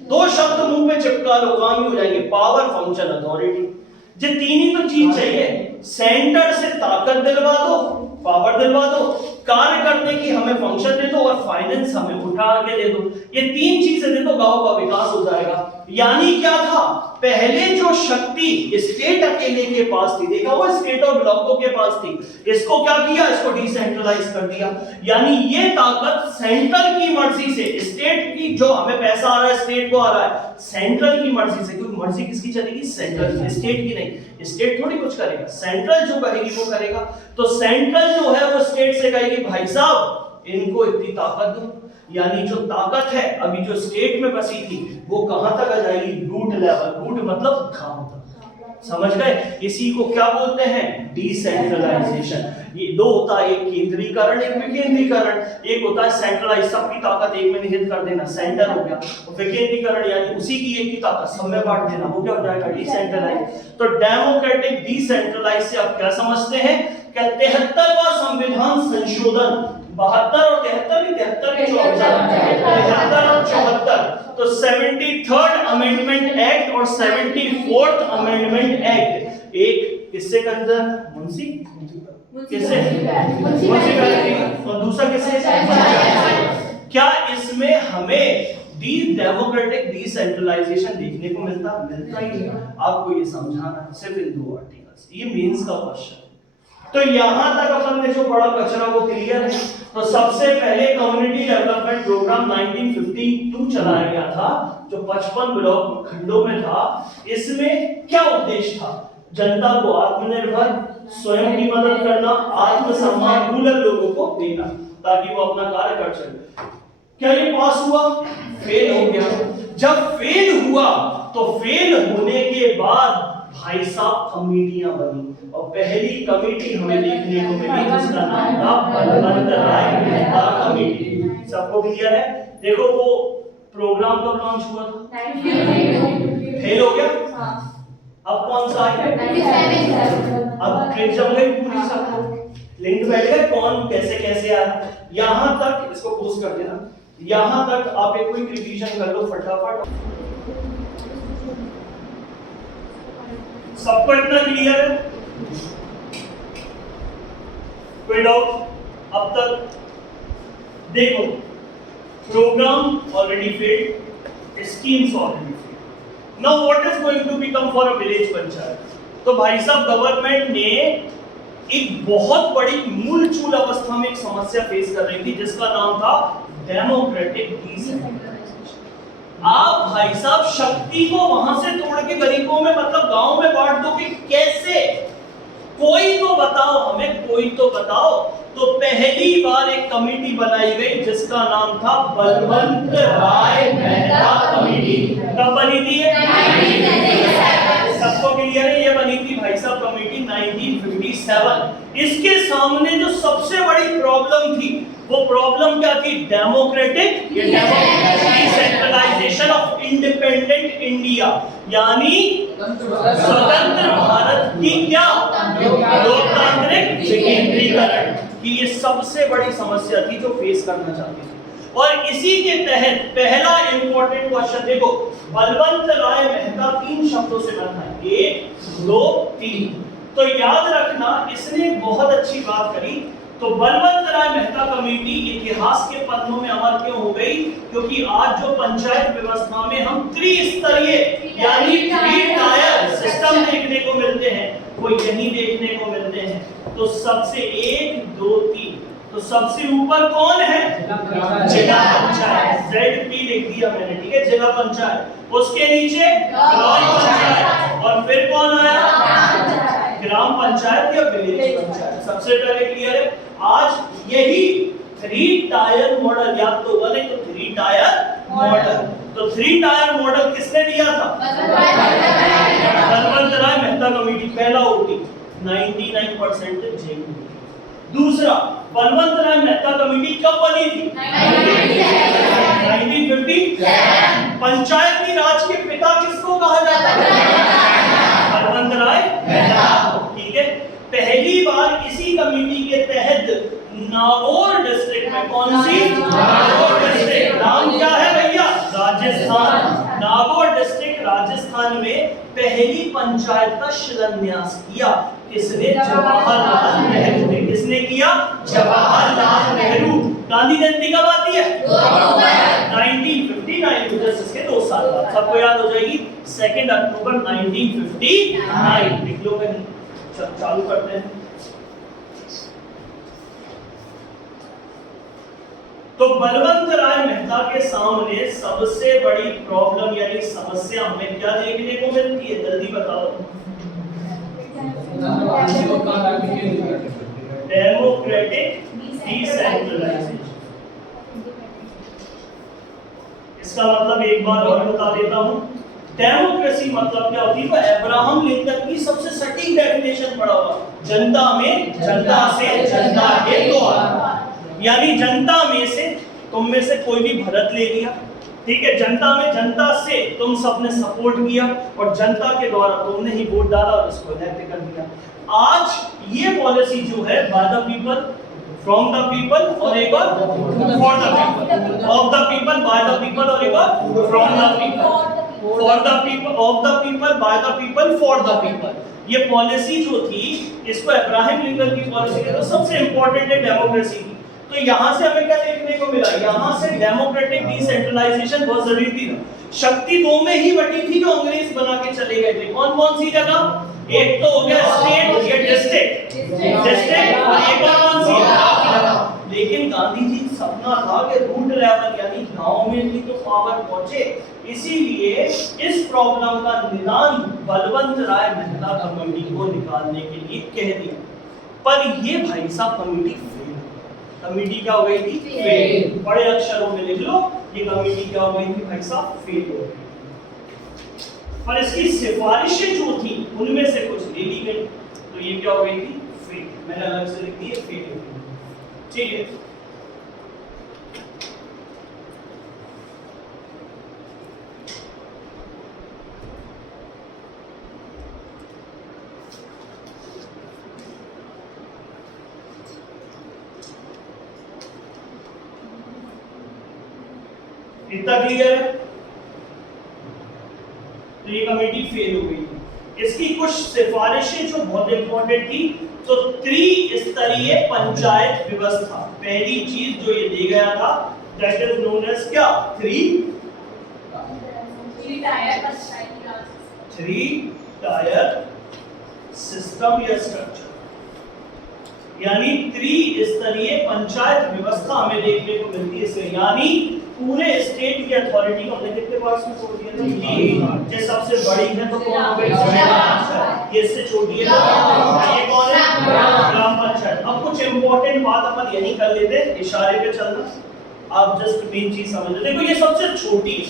दो शब्द मुंह पे चिपका लो, काम ही हो जाएंगे, पावर, फंक्शन, अथॉरिटी। ये तीन ही तो चीज चाहिए। सेंटर से ताकत दिलवा दो, पावर दिलवा दो, कार्य करने की हमें फंक्शन दे दो, और फाइनेंस हमें उठा के दे दो। ये तीन चीजें दे दो, गांव का विकास हो जाएगा। यानी क्या था, पहले जो शक्ति स्टेट अकेले के पास थी, देखा वो स्टेट और ब्लॉकों के पास थी, इसको क्या किया, इसको डिसेंट्रलाइज कर दिया। यानी ये ताकत सेंट्रल की मर्जी से, स्टेट की, जो हमें पैसा आ रहा है स्टेट को आ रहा है, सेंट्रल की मर्जी से, क्योंकि मर्जी किसकी चलेगी, सेंट्रल की, स्टेट की नहीं। स्टेट थोड़ी कुछ करेगा, सेंट्रल जो कहेगी वो करेगा। तो सेंट्रल जो है वो स्टेट से कहेगी, भाई साहब इनको इतनी ताकत दो। यानी जो ताकत है अभी जो स्टेट में बसी थी, वो कहां तक आ जाएगी, रूट लेवल। रूट मतलब गांव तक, समझ गए? इसी को क्या बोलते हैं, डिसेंट्रलाइजेशन। ये दो होता है, एक केंद्रीकरण, एक विकेंद्रीकरण। एक होता है सेंट्रलाइज, सबकी ताकत एक में निहित कर देना, सेंटर हो गया। और विकेंद्रीकरण यानी उसी की एक की ताकत सब में बांट देना, वो क्या हो जाएगा, डिसेंट्रलाइज। तो डेमोक्रेटिक डिसेंट्रलाइज से आप क्या समझते हैं, क्या 73वां संविधान संशोधन, 72 और 73 भी, 73 के 73 और 74, तो 73rd अमेंडमेंट एक्ट और 74th अमेंडमेंट एक्ट, एक किससे कंसर्न, मुंशी किससे, और दूसरा किससे, क्या इसमें हमें डेमोक्रेटिक डिसेंट्रलाइजेशन देखने को मिलता ही नहीं। आपको ये समझाना है सिर्फ इन दो आर्टिकल्स, ये मेंस का क्वेश्चन। तो यहां तक अपन ने जो पढ़ा कचरा वो क्लियर है। तो सबसे पहले कम्युनिटी डेवलपमेंट प्रोग्राम 1952 चलाया गया था, जो 55 ब्लॉक खंडों में था। इसमें क्या उद्देश्य था, जनता को आत्मनिर्भर, स्वयं की मदद करना, आत्मसम्मान, रूरल लोगों को देना, ताकि वो अपना कार्य कर सके। क्या ये पास हुआ, फेल हो गया। जब फेल हुआ तो फेल होने के बाद भाई साहब कमेटियां बनी, और पहली कमेटी हमें देखने को मिली जिसका नाम था बलवंत राय मेहता कमेटी। सबको क्लियर है? देखो वो प्रोग्राम कब लॉन्च हुआ था, फेल हो गया। अब कौन सा है, अब ट्रिक जम गई पूरी, सबको लिंक बैठ गए, कौन कैसे कैसे आया। यहां तक इसको पोस्ट कर देना, यहां तक आप एक क्विक रिवीजन कर लो फटाफट। सबको इतना क्लियर है, कोई डाउट अब तक? देखो, program already failed, schemes already failed. Now what is going to become for a village panchayat? तो भाई साहब गवर्नमेंट ने एक बहुत बड़ी मूलचूल अवस्था में एक समस्या फेस कर रही थी, जिसका नाम था डेमोक्रेटिक डिसेंट्रलाइजेशन। आप भाई साहब शक्ति को वहां से तोड़ के गरीबों में, मतलब गांव में बांट दो कि कैसे? कोई तो बताओ हमें, कोई तो बताओ। तो पहली बार एक कमेटी बनाई गई जिसका नाम था बलवंत राय मेहता कमेटी। कब बनी थी? 1997। सबको क्लियर है? ये बनी थी भाई साहब कमेटी 1957। इसके सामने जो सबसे बड़ी प्रॉब्लम थी वो प्रॉब्लम क्या थी? Democratic decentralization of independent India, यानी स्वतंत्र भारत की क्या लोकतांत्रिक विकेंद्रीकरण की ये सबसे बड़ी समस्या थी जो फेस करना चाहते थे। और इसी के तहत पहला इंपॉर्टेंट क्वेश्चन देखो, बलवंत राय मेहता 3 शब्दों से बना है, 1 2 3। तो याद रखना इसने बहुत अच्छी बात करी। तो बलवंत राय मेहता कमेटी इतिहास के पन्नों में अमर क्यों हो गई? क्योंकि आज जो पंचायत व्यवस्था में हम त्रिस्तरीय यानी 3 टायर सिस्टम देखने को मिलते हैं वो यही देखने को मिलते हैं। तो सबसे 1 2 3, तो सबसे ऊपर कौन है? जिला पंचायत, ZP लिख दिया मैंने, ठीक है, जिला पंचायत। उसके नीचे ग्राम पंचायत, और फिर कौन आया? ग्राम पंचायत या विलेज पंचायत। सबसे पहले क्लियर है? आज यही 3 टायर मॉडल, याद तो हुआ नहीं तो 3 टायर मॉडल। तो 3 टायर मॉडल किसने दिया था? बलवंत राय मेहता कमेटी। पहला ओटी 99% जेयू। दूसरा, बलवंत राय मेहता कमेटी कब बनी थी? 1957। पंचायती राज के पिता किसको कहा जाता है? बलवंत राय मेहता, ठीक है। पहली बार इसी कमेटी के तहत नागौर डिस्ट्रिक्ट में, कौन सी? नागौर डिस्ट्रिक्ट। नाम क्या है भैया? राजस्थान। नागौर डिस्ट्रिक्ट राजस्थान में पहली पंचायत का शिलान्यास किया किसने? जवाहरलाल नेहरू ने। किसने किया? जवाहरलाल नेहरू। गांधी जयंती कब आती है? 1959, जस्ट इसके 2 साल बाद। सबको याद हो जाएगी 2 अक्टूबर 1959। लिख लो कहीं। चालू करते हैं। तो बलवंत राय मेहता के सामने सबसे बड़ी प्रॉब्लम यानी समस्या हमें क्या देखने को मिलती है? जल्दी बताओ। Democratic decentralization. इसका मतलब एक बार और बता देता हूं। डेमोक्रेसी मतलब क्या होती है? वो अब्राहम लिंकन की सबसे सटीक डेफिनेशन पढ़ा हुआ, जनता में, जनता से, जनता के द्वारा। यानी जनता में से, तुम में से कोई भी भरत ले लिया, ठीक है, जनता में, जनता से तुम सबने सपोर्ट किया और जनता के द्वारा तुमने ही वोट डाला और इसको इलेक्ट कर दिया। आज ये पॉलिसी जो है, by the people, from the people, और एक बार for the people, of the people, by the people, और एक बार from the people, for the people, of the people, by the people, for the people. ये policy जो थी, इसको अब्राहम लिंकन की पॉलिसी कहते हैं। सबसे इंपॉर्टेंट है डेमोक्रेसी की। तो यहां से हमें क्या देखने को मिला? यहां से डेमोक्रेटिक डिसेंट्रलाइजेशन बहुत जरूरी थी। शक्ति 2 में ही बटी थी जो अंग्रेज बना के चले गए थे। कौन कौन सी जगह? एक तो हो गया स्टेट या डिस्ट्रिक्ट, डिस्ट्रिक्ट, और एक और कौन सी? लेकिन गांधी जी सपना था कि रूट लेवल यानी गांव में भी तो पावर पहुंचे। इसीलिए इस प्रॉब्लम का निदान बलवंत राय मेहता कमेटी को निकालने के लिए कह दिया। पर ये भाई साहब कमेटी फेल। कमेटी क्या हो गई थी? फेल। बड़े अक्षरों में लिख लो, ये कमेटी क्या हो गई थी भाई साहब? फेल हो गई। पर इसकी सिफारिशें जो थी उनमें से कुछ ले ली गई, तो ये क्या हो गई थी? फेल। मैंने अलग से लिख दी है, फेल हो गई। ठीक है। इतना क्लियर है? तो ये कमेटी फेल हो गई। इसकी कुछ सिफारिशें जो बहुत इंपॉर्टेंट थी, तो त्रिस्तरीय पंचायत व्यवस्था। पहली चीज जो ये दे गया था, दैट इज नोन एज क्या? थ्री टायर सिस्टम या स्ट्रक्चर, यानी त्रिस्तरीय पंचायत व्यवस्था हमें देखने को मिलती है इससे। यानी पूरे स्टेट की अथॉरिटी को हमने कितने पार्ट्स में तोड़ दिया था? ये सबसे बड़ी है तो कौन हो गई? ये इससे छोटी है तो ये कौन है? ग्राम पंचायत। अब कुछ इंपॉर्टेंट बात अपन यही कर लेते हैं, इशारे पे चलना। आप जस्ट मेन चीज समझ लो। देखो ये सबसे छोटी है,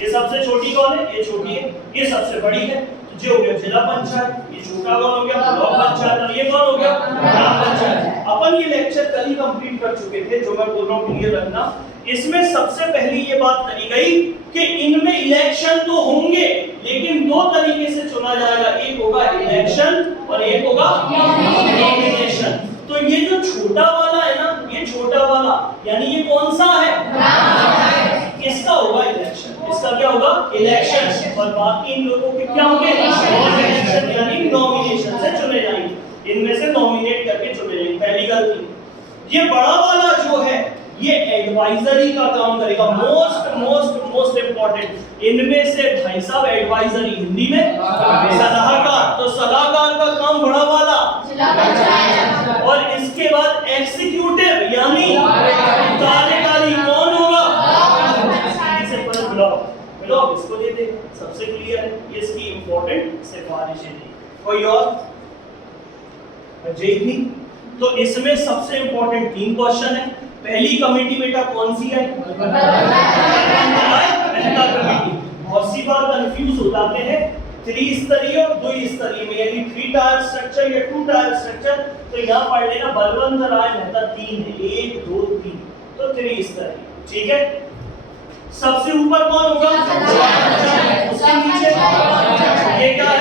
ये सबसे छोटी कौन है? ये छोटी है, ये सबसे बड़ी है। जो हो गया जिला पंचायत, ये छोटा कौन हो गया ब्लॉक पंचायत, और ये कौन हो गया ग्राम पंचायत। अपन ये लेक्चर कल ही कंप्लीट कर चुके थे, जो मैं बोल रहा हूँ क्लियर रखना। इसमें सबसे पहली ये बात करी गई कि इनमें इलेक्शन तो होंगे, लेकिन दो तरीके से चुना जाएगा, एक होगा इलेक्शन और एक होगा नॉमिनेशन। तो ये जो छोटा वाला है ना, ये छोटा वाला यानी ये कौन सा है, इसका होगा इलेक्शन, इसका क्या होगा इलेक्शन, और बाकी इन लोगों के क्या होंगे नॉमिनेशन, यानी नॉमिनेशन से चुने जाएंगे, इनमें से नॉमिनेट करके चुने जाएंगे। पहली गलती। ये बड़ा वाला जो है ये एडवाइजरी का काम करेगा, मोस्ट इंपॉर्टेंट। इनमें से भाई साहब एडवाइजरी हिंदी में सलाहकार, तो सलाहकार का काम बड़ा वाला जिला पंचायत, और इसके बाद एग्जीक्यूटिव यानी कार्यकारी कौन होगा, ब्लॉक इसको दे दे, सबसे क्लियर है, ये इसकी इंपॉर्टेंट सिफारिशें थी। कोई और अजय थी? तो इसमें सबसे इंपॉर्टेंट 3 क्वेश्चन है। पहली कमेटी बेटा कौन सी है, मेहता कमेटी। बहुत सी बार कंफ्यूज हो जाते हैं 3 स्तरीय और 2 स्तरीय में, यानी 3 टायर स्ट्रक्चर या 2 टायर स्ट्रक्चर। तो यहाँ पढ़ लेना बलवंत राय मेहता 3 है, 1 2 3, तो 3 स्तरीय, ठीक है। सबसे ऊपर कौन होगा, उसके नीचे ये क्या है,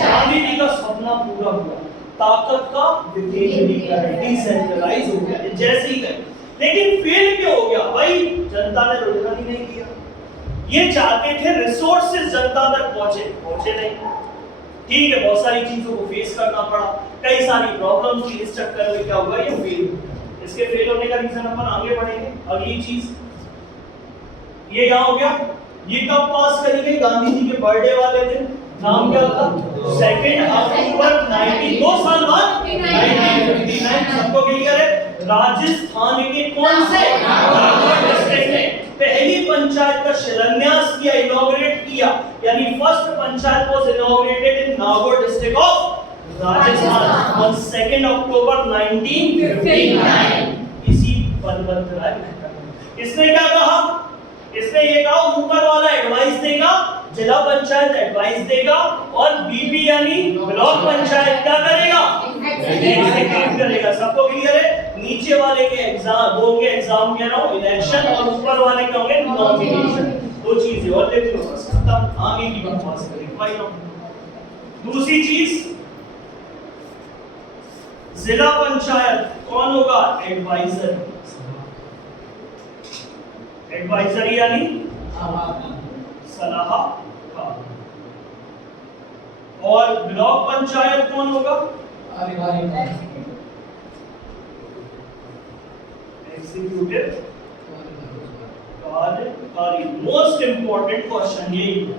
गांधी जी का सपना पूरा हुआ, ताकत का विकेंद्रीकरण, डिसेंट्रलाइज हो गया, जैसे ही गए। लेकिन फेल क्यों हो गया भाई, जनता ने रोकना ही नहीं किया। ये चाहते थे रिसोर्सेज जनता तक पहुंचे नहीं, ठीक है। बहुत सारी चीजों को फेस करना पड़ा, कई सारी प्रॉब्लम्स की, इस चक्कर में क्या हुआ ये फेल। इसके फेल होने का रीजन अपन आगे बढ़ेंगे। अगली चीज ये क्या हो गया, ये कब पास करी गई, गांधी जी के बर्थडे वाले दिन। नाम क्या था, 2 अक्टूबर 2 साल बाद 1959। सबको क्लियर है। राजस्थान के कौन से नागौर डिस्ट्रिक्ट में पहली पंचायत का शिलान्यास किया, इनॉग्रेट किया, यानी first panchayat was inaugurated in Nagaur district of Rajasthan on 2 अक्टूबर 1959। इसी बलवंत राय मेहता। इसने क्या कहा, इसने ये कहा ऊपर वाला एडवाइस देगा, जिला पंचायत एडवाइस देगा, और बीपी यानी ब्लॉक पंचायत क्या करेगा, एग्जीक्यूट करेगा। सबको क्लियर है। नीचे वाले के एग्जाम होंगे, एग्जाम कह रहा हूं इलेक्शन, और ऊपर वाले के होंगे नॉमिनेशन। 2 चीजें और देख लो, बस खत्म, आगे की बकवास करें। दूसरी चीज, जिला पंचायत कौन होगा, एडवाइजर। एडवाइजरी यानी सलाहकार, और ब्लॉक पंचायत कौन होगा, एग्जीक्यूटिव कार्यकारी। मोस्ट इंपॉर्टेंट क्वेश्चन यही है,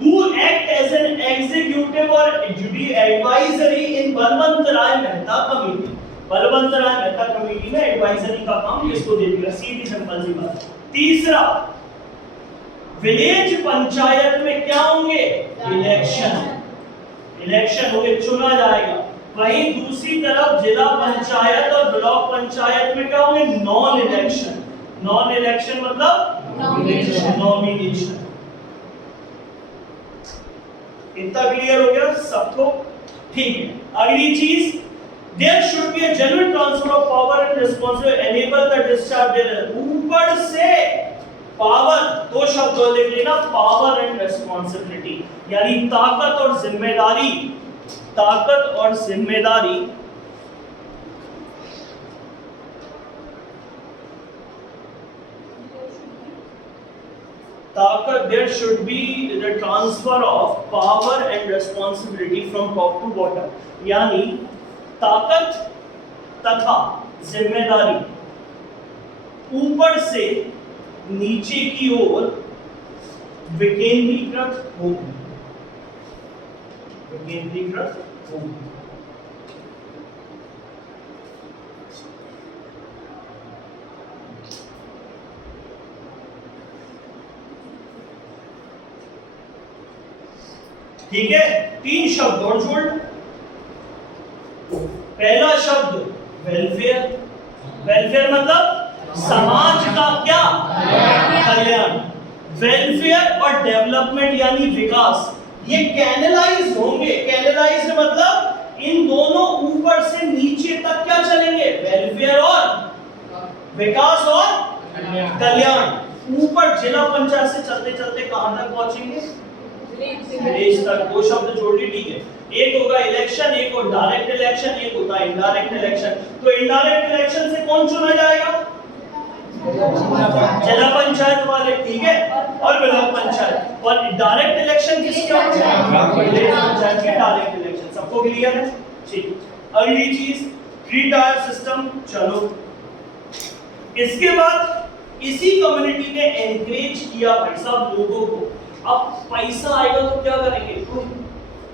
who act as an executive और advisory in Balwant Rai Mehta committee. Balwant Rai Mehta committee में एडवाइजरी का काम किसको दे दिया, सीधी सिंपल सी बात। तीसरा, विलेज पंचायत में क्या होंगे, इलेक्शन होंगे, चुना जाएगा। वहीं दूसरी तरफ जिला पंचायत और ब्लॉक पंचायत में क्या होंगे, नॉन इलेक्शन मतलब नॉमिनेशन। इतना क्लियर हो गया सबको, ठीक है। अगली चीज, there should be a genuine transfer of power and responsibility enable the discharge thereof। ऊपर से पावर, 2 शब्द लिख लेना, पावर एंड रेस्पॉन्सिबिलिटी, यानी ताकत और जिम्मेदारी। ताकत और जिम्मेदारी there should be the transfer of power and responsibility from top to bottom, यानी ताकत तथा जिम्मेदारी ऊपर से नीचे की ओर विकेंद्रीकृत होगी। ठीक है। 3 शब्द और जोड़। पहला शब्द वेलफेयर। वेलफेयर मतलब समाज का क्या कल्याण। वेलफेयर और डेवलपमेंट यानी विकास, ये कैनलाइज होंगे। कैनलाइज मतलब इन दोनों ऊपर से नीचे तक क्या चलेंगे, वेलफेयर और विकास और कल्याण। ऊपर जिला पंचायत से चलते चलते कहां तक पहुंचेंगे, विलेज तक। दो शब्द जोड़ ली, ठीक है। एक होगा इलेक्शन, एक और डायरेक्ट इलेक्शन, एक होता है इनडायरेक्ट इलेक्शन। तो इनडायरेक्ट इलेक्शन से कौन चुना जाएगा, जिला पंचायत वाले, ठीक है, और ब्लॉक पंचायत। और डायरेक्ट इलेक्शन किसके होते हैं, विलेज पंचायत के डायरेक्ट इलेक्शन। सबको क्लियर है, ठीक। अगली चीज 3 टायर सिस्टम। चलो, इसके बाद इसी कम्युनिटी ने एनकरेज किया भाई साहब लोगों को। अब पैसा आएगा तो क्या करेंगे, तू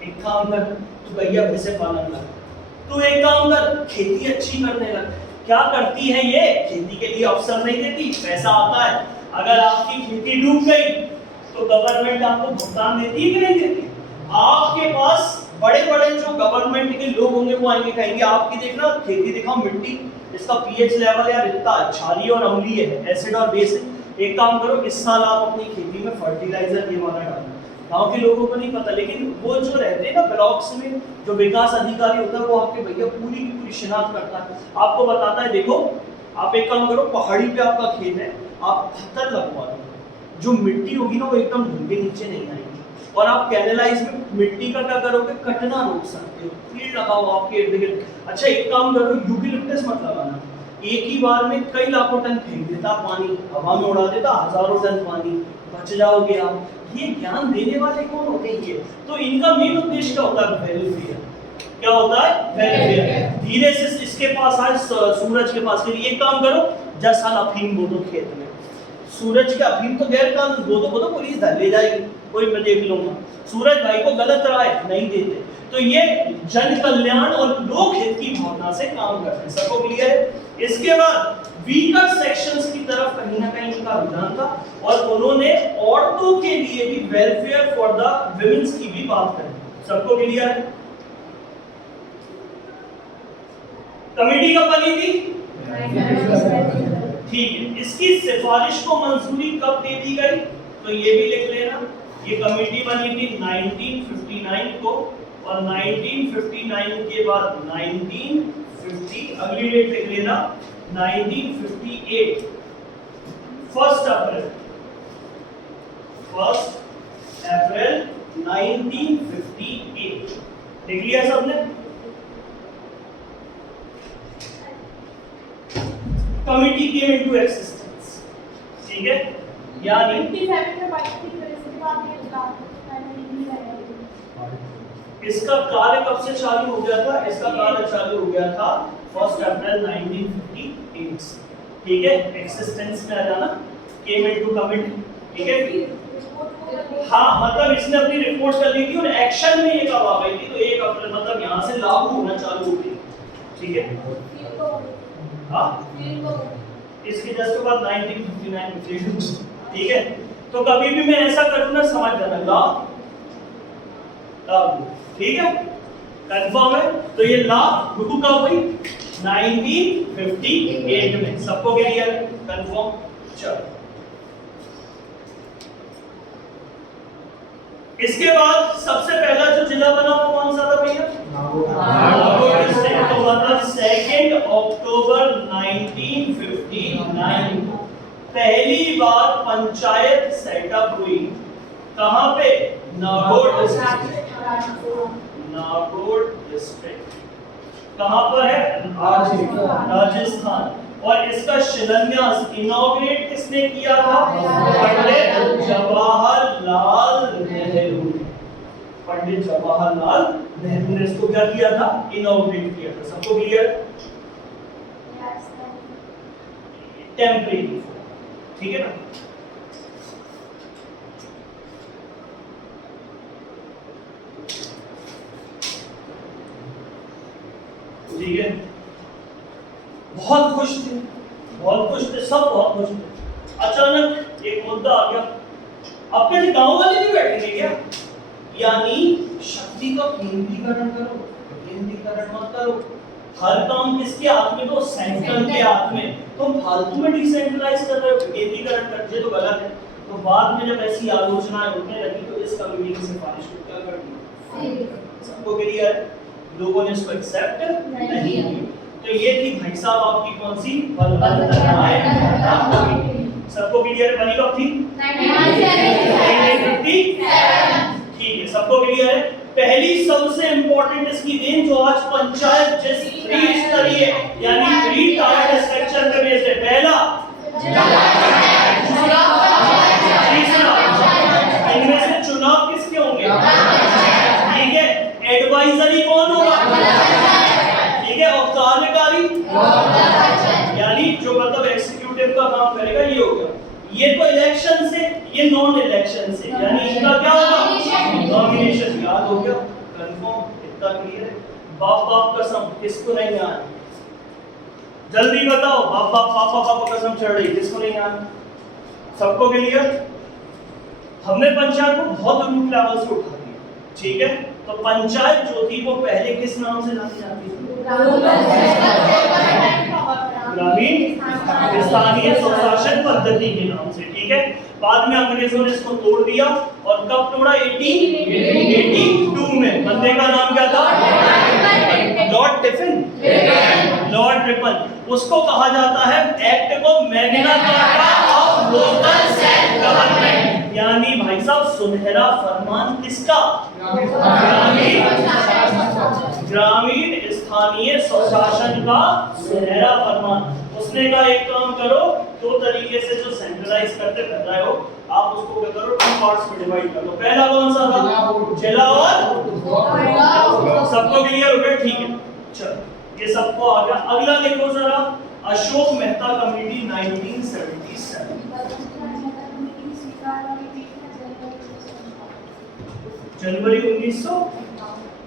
एक काम कर, तू गैया भैंसे पालन कर, तू एक काम कर, खेती अच्छी करने लग। क्या करती है ये, खेती के लिए अवसर नहीं देती, पैसा आता है। अगर आपकी खेती डूब गई तो गवर्नमेंट आपको भुगतान देती है कि नहीं देती। आपके पास बड़े बड़े जो गवर्नमेंट के लोग होंगे वो आएंगे, कहेंगे आपकी देखना खेती दिखाओ, मिट्टी इसका पीएच लेवल यार इतना क्षारीय और अम्लीय है, एसिड और बेस है। एक काम करो, इस साल आप अपनी खेती में फर्टिलाइजर ये वाला डालो। गांव के लोगों को नहीं पता, लेकिन वो जो रहते हैं ना ब्लॉक्स में, जो विकास अधिकारी होता है वो आपके भैया पूरी की पूरी शिनाख्त करता है, आपको बताता है देखो आप एक काम करो, पहाड़ी पे आपका खेत है, आप पत्थर लगवा दो, जो मिट्टी होगी ना वो एकदम ढूंढे नीचे नहीं आएगी। और आप कैनलाइज में मिट्टी का क्या करोगे, कटना रोक सकते हो, पेड़ लगाओ आपके इर्द गिर्द। अच्छा एक काम करो, यूकेलिप्टस मत लगाना, एक ही बार में कई लाखों टन फेंक देता पानी, हवा में उड़ा देता हजारों टन पानी, बच जाओगे आप। ये ज्ञान देने वाले कौन होते हैं ये, तो इनका मेन उद्देश्य क्या होता है, वेलफेयर। क्या होता है, वेलफेयर। धीरे से इसके पास आए, सूरज के पास, एक काम करो 10 साल अफीम बो दो खेत में, सूरज के अफीम तो गैर कानून बो दो पुलिस धर ले जाएगी, कोई मैं देख लूंगा। सूरज भाई को गलत राय नहीं देते। तो ये जन कल्याण और लोक हित की भावना से काम करते हैं। सबको क्लियर है। इसके बाद वीकर सेक्शंस की तरफ कहीं ना कहीं इनका रुझान था और उन्होंने औरतों के लिए भी वेलफेयर फॉर द विमेंस की भी बात करी। सबको क्लियर है। कमेटी कब बनी थी, ठीक है। इसकी सिफारिश को मंजूरी कब दे दी गई, तो ये भी लिख लेना। ये कमेटी बनी थी 1959 को और 1959 के बाद 1950, अगली डेट लिख लेना 1958, 1 अप्रैल 1958। लिख लिया सबने। कमिटी केम इनटू एक्सिस्टेंस, ठीक है। यानी इसका कार्य कब से चालू हो गया था, इसका कार्य चालू हो गया था 1 अप्रैल 1958 से, ठीक है। एक्सिस्टेंस में आ जाना, केम इनटू कमिटी, ठीक है। हाँ मतलब इसने अपनी रिपोर्ट कर ली थी और एक्शन में ये कब आ गई थी, तो 1 अप्रैल मतलब यहाँ से लागू होना चालू हो गई, ठीक है। हाँ इसके जस्ट बाद 1959 में फ्रीडम, ठीक है। तो कभी भी मैं ऐसा करूँ ना समझ जाना ला, ठीक है, कंफर्म है। तो ये ला लागू कब हुई, 1958 में। सबको क्लियर है, कंफर्म। चलो इसके बाद सबसे पहला जो जिला बना वो कौन सा था भैया, नागौर डिस्ट्रिक्ट। तो मतलब 2 अक्टूबर 1959 को पहली बार पंचायत सेटअप हुई। कहां पे, नागौर डिस्ट्रिक्ट। नागौर डिस्ट्रिक्ट कहां पर है, राजस्थान। और इसका शिलान्यास, इनॉग्रेट किसने किया था, पंडित जवाहरलाल नेहरू। पंडित जवाहरलाल नेहरू ने इसको क्या किया था, इनॉग्रेट किया था। सबको क्लियर, टेम्परेरी, ठीक है ना। ठीक है, बहुत खुश थे, बहुत खुश थे, सब बहुत खुश थे। अचानक एक मुद्दा आ गया, अपने गांव वाले भी बैठेंगे क्या, यानी शक्ति का केंद्रीकरण करो, केंद्रीकरण मत करो। हर काम किसके हाथ में, तो सेंट्रल के हाथ में। तुम फालतू में डिसेंट्रलाइज कर रहे हो, केंद्रीकरण कर, ये तो गलत है। तो बाद में जब ऐसी आलोचनाएं उठने लगी तो इस कमेटी की सिफारिश को क्या कर दिया? सबको क्लियर है? लोगों ने इसको एक्सेप्ट नहीं किया। तो ये थी भाई साहब आपकी कौन सी बलवंतराय मेहता कमेटी। सबको क्लियर है? बनी कब थी? 1957। ठीक है, सबको क्लियर है? पहली सबसे इंपॉर्टेंट इसकी देन जो आज पंचायत जिस त्रिस्तरीय यानी 3 टायर्ड स्ट्रक्चर पे बेस्ड है। पहला इनमें से चुनाव किसके होंगे? ठीक है, एडवाइजरी कौन होगा? ठीक है, और कार्यकारी यानी जो मतलब एग्जीक्यूटिव का काम करेगा ये हो गया। ये तो इलेक्शन से, ये नॉन इलेक्शन से, यानी इनका क्या होगा? नॉमिनेशन। याद हो गया? कंफर्म? इतना क्लियर है? बाप बाप कसम किसको नहीं आया? जल्दी बताओ, बाप बाप पापा पापा कसम चढ़ रही, किसको नहीं आया? सबको क्लियर? हमने पंचायत को बहुत रूट लेवल से उठा दिया, ठीक है? तो पंचायत जो थी वो पहले किस नाम से जानी जाती थी? ग्रामीण स्थानीय स्वशासन पद्धति के नाम से, ठीक है? बाद में अंग्रेजों ने इसको तोड़ दिया और कब तोड़ा? 1882 में। बंदे का नाम क्या था? Lord tiffin, Lord Ripon. उसको कहा जाता है एक्ट को Magna Carta of local self government, यानी भाई साहब सुनहरा फरमान किसका? ग्रामीण स्थानीय स्वशासन का सुनहरा फरमान। उसने कहा एक काम करो, 2 तरीके से जो सेंट्रलाइज करते कर रहे हो आप उसको क्या करो? 2 पार्ट्स में डिवाइड कर लो। पहला कौन सा था? जिला और सबको क्लियर हो गया? ठीक है, चलो ये सबको आ गया। अगला देखो जरा, अशोक मेहता कमेटी 1977। जनवरी 1900।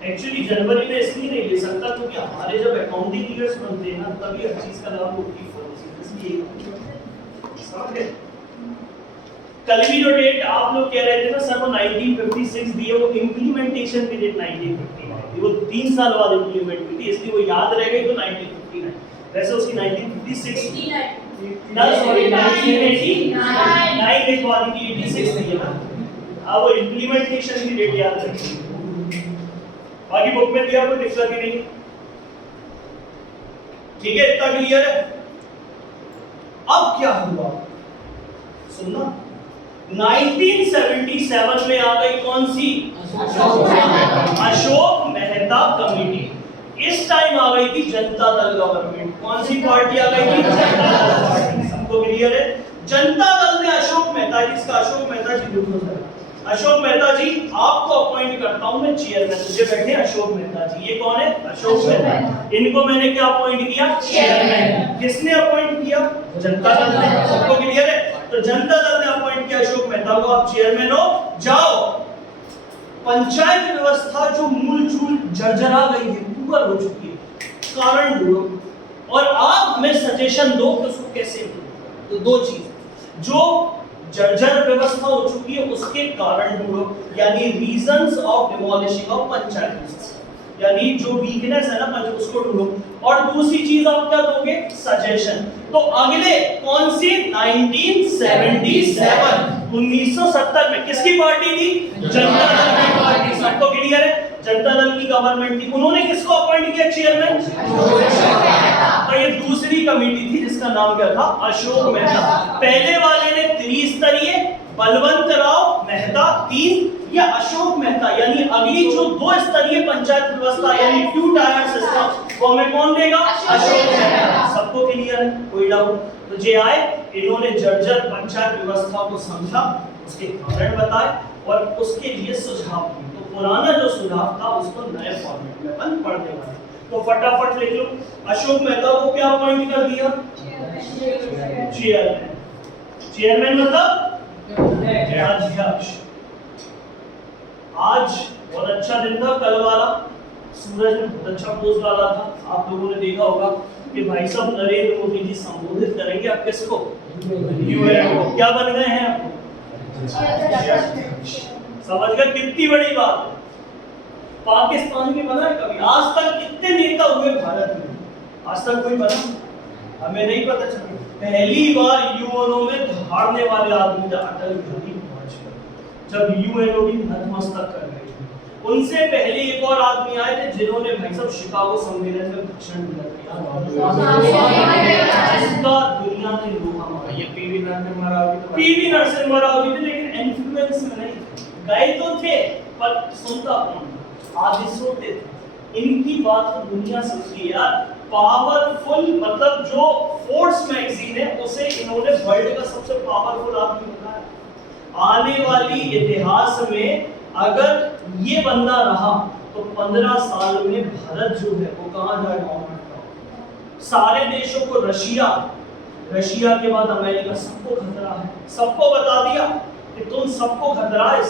एक्चुअली जनवरी में इसलिए नहीं ले सकता क्योंकि हमारे जब अकाउंटिंग ईयर्स बनते हैं ना तभी हर चीज का नाम होती है, इसलिए समझे? कल भी जो डेट आप लोग कह रहे थे ना सर वो 1956 दी है, वो इम्प्लीमेंटेशन की डेट 1959 थी, वो 3 साल बाद इम्प्लीमेंट हुई थी, इसलिए वो याद रह गई तो 1959। वैसे उसकी 1956 ना सॉरी 1989 लिखवा दी थी, 86 थी ना। अब वो इम्प्लीमेंटेशन की डेट याद रखिए, बाकी बुक में दिया कोई दिक्कत ही नहीं। ठीक है, इतना क्लियर है? अब क्या हुआ सुनना, 1977 में आ गई कौन सी? अशोक मेहता कमेटी। इस टाइम आ गई थी जनता दल गवर्नमेंट। कौन सी पार्टी आ गई थी? जनता दल पार्टी। सबको क्लियर है? जनता दल ने अशोक मेहता जी, इसका अशोक मेहता जी देखो जरा, अशोक मेहता जी आपको अपॉइंट करता हूं मैं चेयरमैन। मुझे बैठे अशोक मेहता जी, ये कौन है? अशोक मेहता। इनको मैंने क्या अपॉइंट किया? चेयरमैन। किसने अपॉइंट किया? जनता दल ने। सबको क्लियर है? तो जनता दल ने अपॉइंट किया अशोक मेहता को, आप चेयरमैन हो, जाओ पंचायत व्यवस्था जो मूलचूल जर्जरा गई है, पुअर हो चुकी है, कारण ढूंढो और आप हमें सजेशन दो कि उसको कैसे इम्प्रूव। तो 2 चीज, जो जर्जर व्यवस्था हो चुकी है उसके कारण ढूंढो, यानी reasons of demolishing of panchayat system, यानी जो वीकनेस है ना उसको ढूंढो। और दूसरी चीज आप क्या दोगे? सजेशन। तो अगले कौन सी? 1977 1970 में किसकी पार्टी थी? जनता दल की पार्टी। सबको क्लियर है? जनता दल की गवर्नमेंट थी, उन्होंने किसको अपॉइंट किया चेयरमैन? तो ये दूसरी कमेटी थी जिसका नाम क्या था? अशोक मेहता। पहले वाले ने त्रिस्तरीय, बलवंत राव मेहता 3 या अशोक मेहता, यानी अगली जो 2 स्तरीय पंचायत व्यवस्था यानी 2 टायर सिस्टम वो हमें कौन देगा? अशोक मेहता। सबको क्लियर है? कोई डाउट? तो जे आए, इन्होंने जर्जर पंचायत व्यवस्था को समझा, उसके कारण बताए और उसके लिए सुझाव दिए। तो पुराना जो सुझाव था उसको नए फॉर्मेट में अपन पढ़ देंगे। तो फटाफट लिख लो, अशोक मेहता को क्या अपॉइंट कर दिया? चेयरमैन। चेयरमैन मतलब अध्यक्ष। आज बहुत अच्छा दिन था कल वाला, सूरज ने बहुत अच्छा पोस्ट डाला था, आप लोगों ने देखा होगा कि भाई साहब नरेंद्र मोदी जी संबोधित करेंगे आप किसको? यूएन को। क्या बन गए हैं आप? समझ गए? कितनी बड़ी बात। पाकिस्तान में बना है कभी? आज तक कितने नेता हुए भारत में? आज तक कोई बना? हमें नहीं पता चला। पहली बार यूएनओ में धारने वाले आदमी थे अटल बिहारी वाजपेयी, जब यूएनओ की नतमस्तक कर गई थी। उनसे पहले एक और आदमी आए थे जिन्होंने भाई साहब शिकागो सम्मेलन में भाषण दिया था, जिसका दुनिया ने लोहा मारा। ये पीवी नरसिम्हा राव भी तो पीवी नरसिम्हा राव भी थे, लेकिन इन्फ्लुएंस में नहीं गए तो थे, पर सुनता कौन था? आधे सोते थे। इनकी बात तो दुनिया सुनती है यार। पावरफुल मतलब जो फोर्स मैगजीन है उसे इन्होंने वर्ल्ड का सबसे पावरफुल आदमी बनाया। आने वाली इतिहास में अगर ये बंदा रहा तो 15 साल में भारत जो है वो कहां जाएगा? सारे देशों को रशिया के बाद अमेरिका, सबको खतरा है। सबको बता दिया कि तुम सबको खतरा है।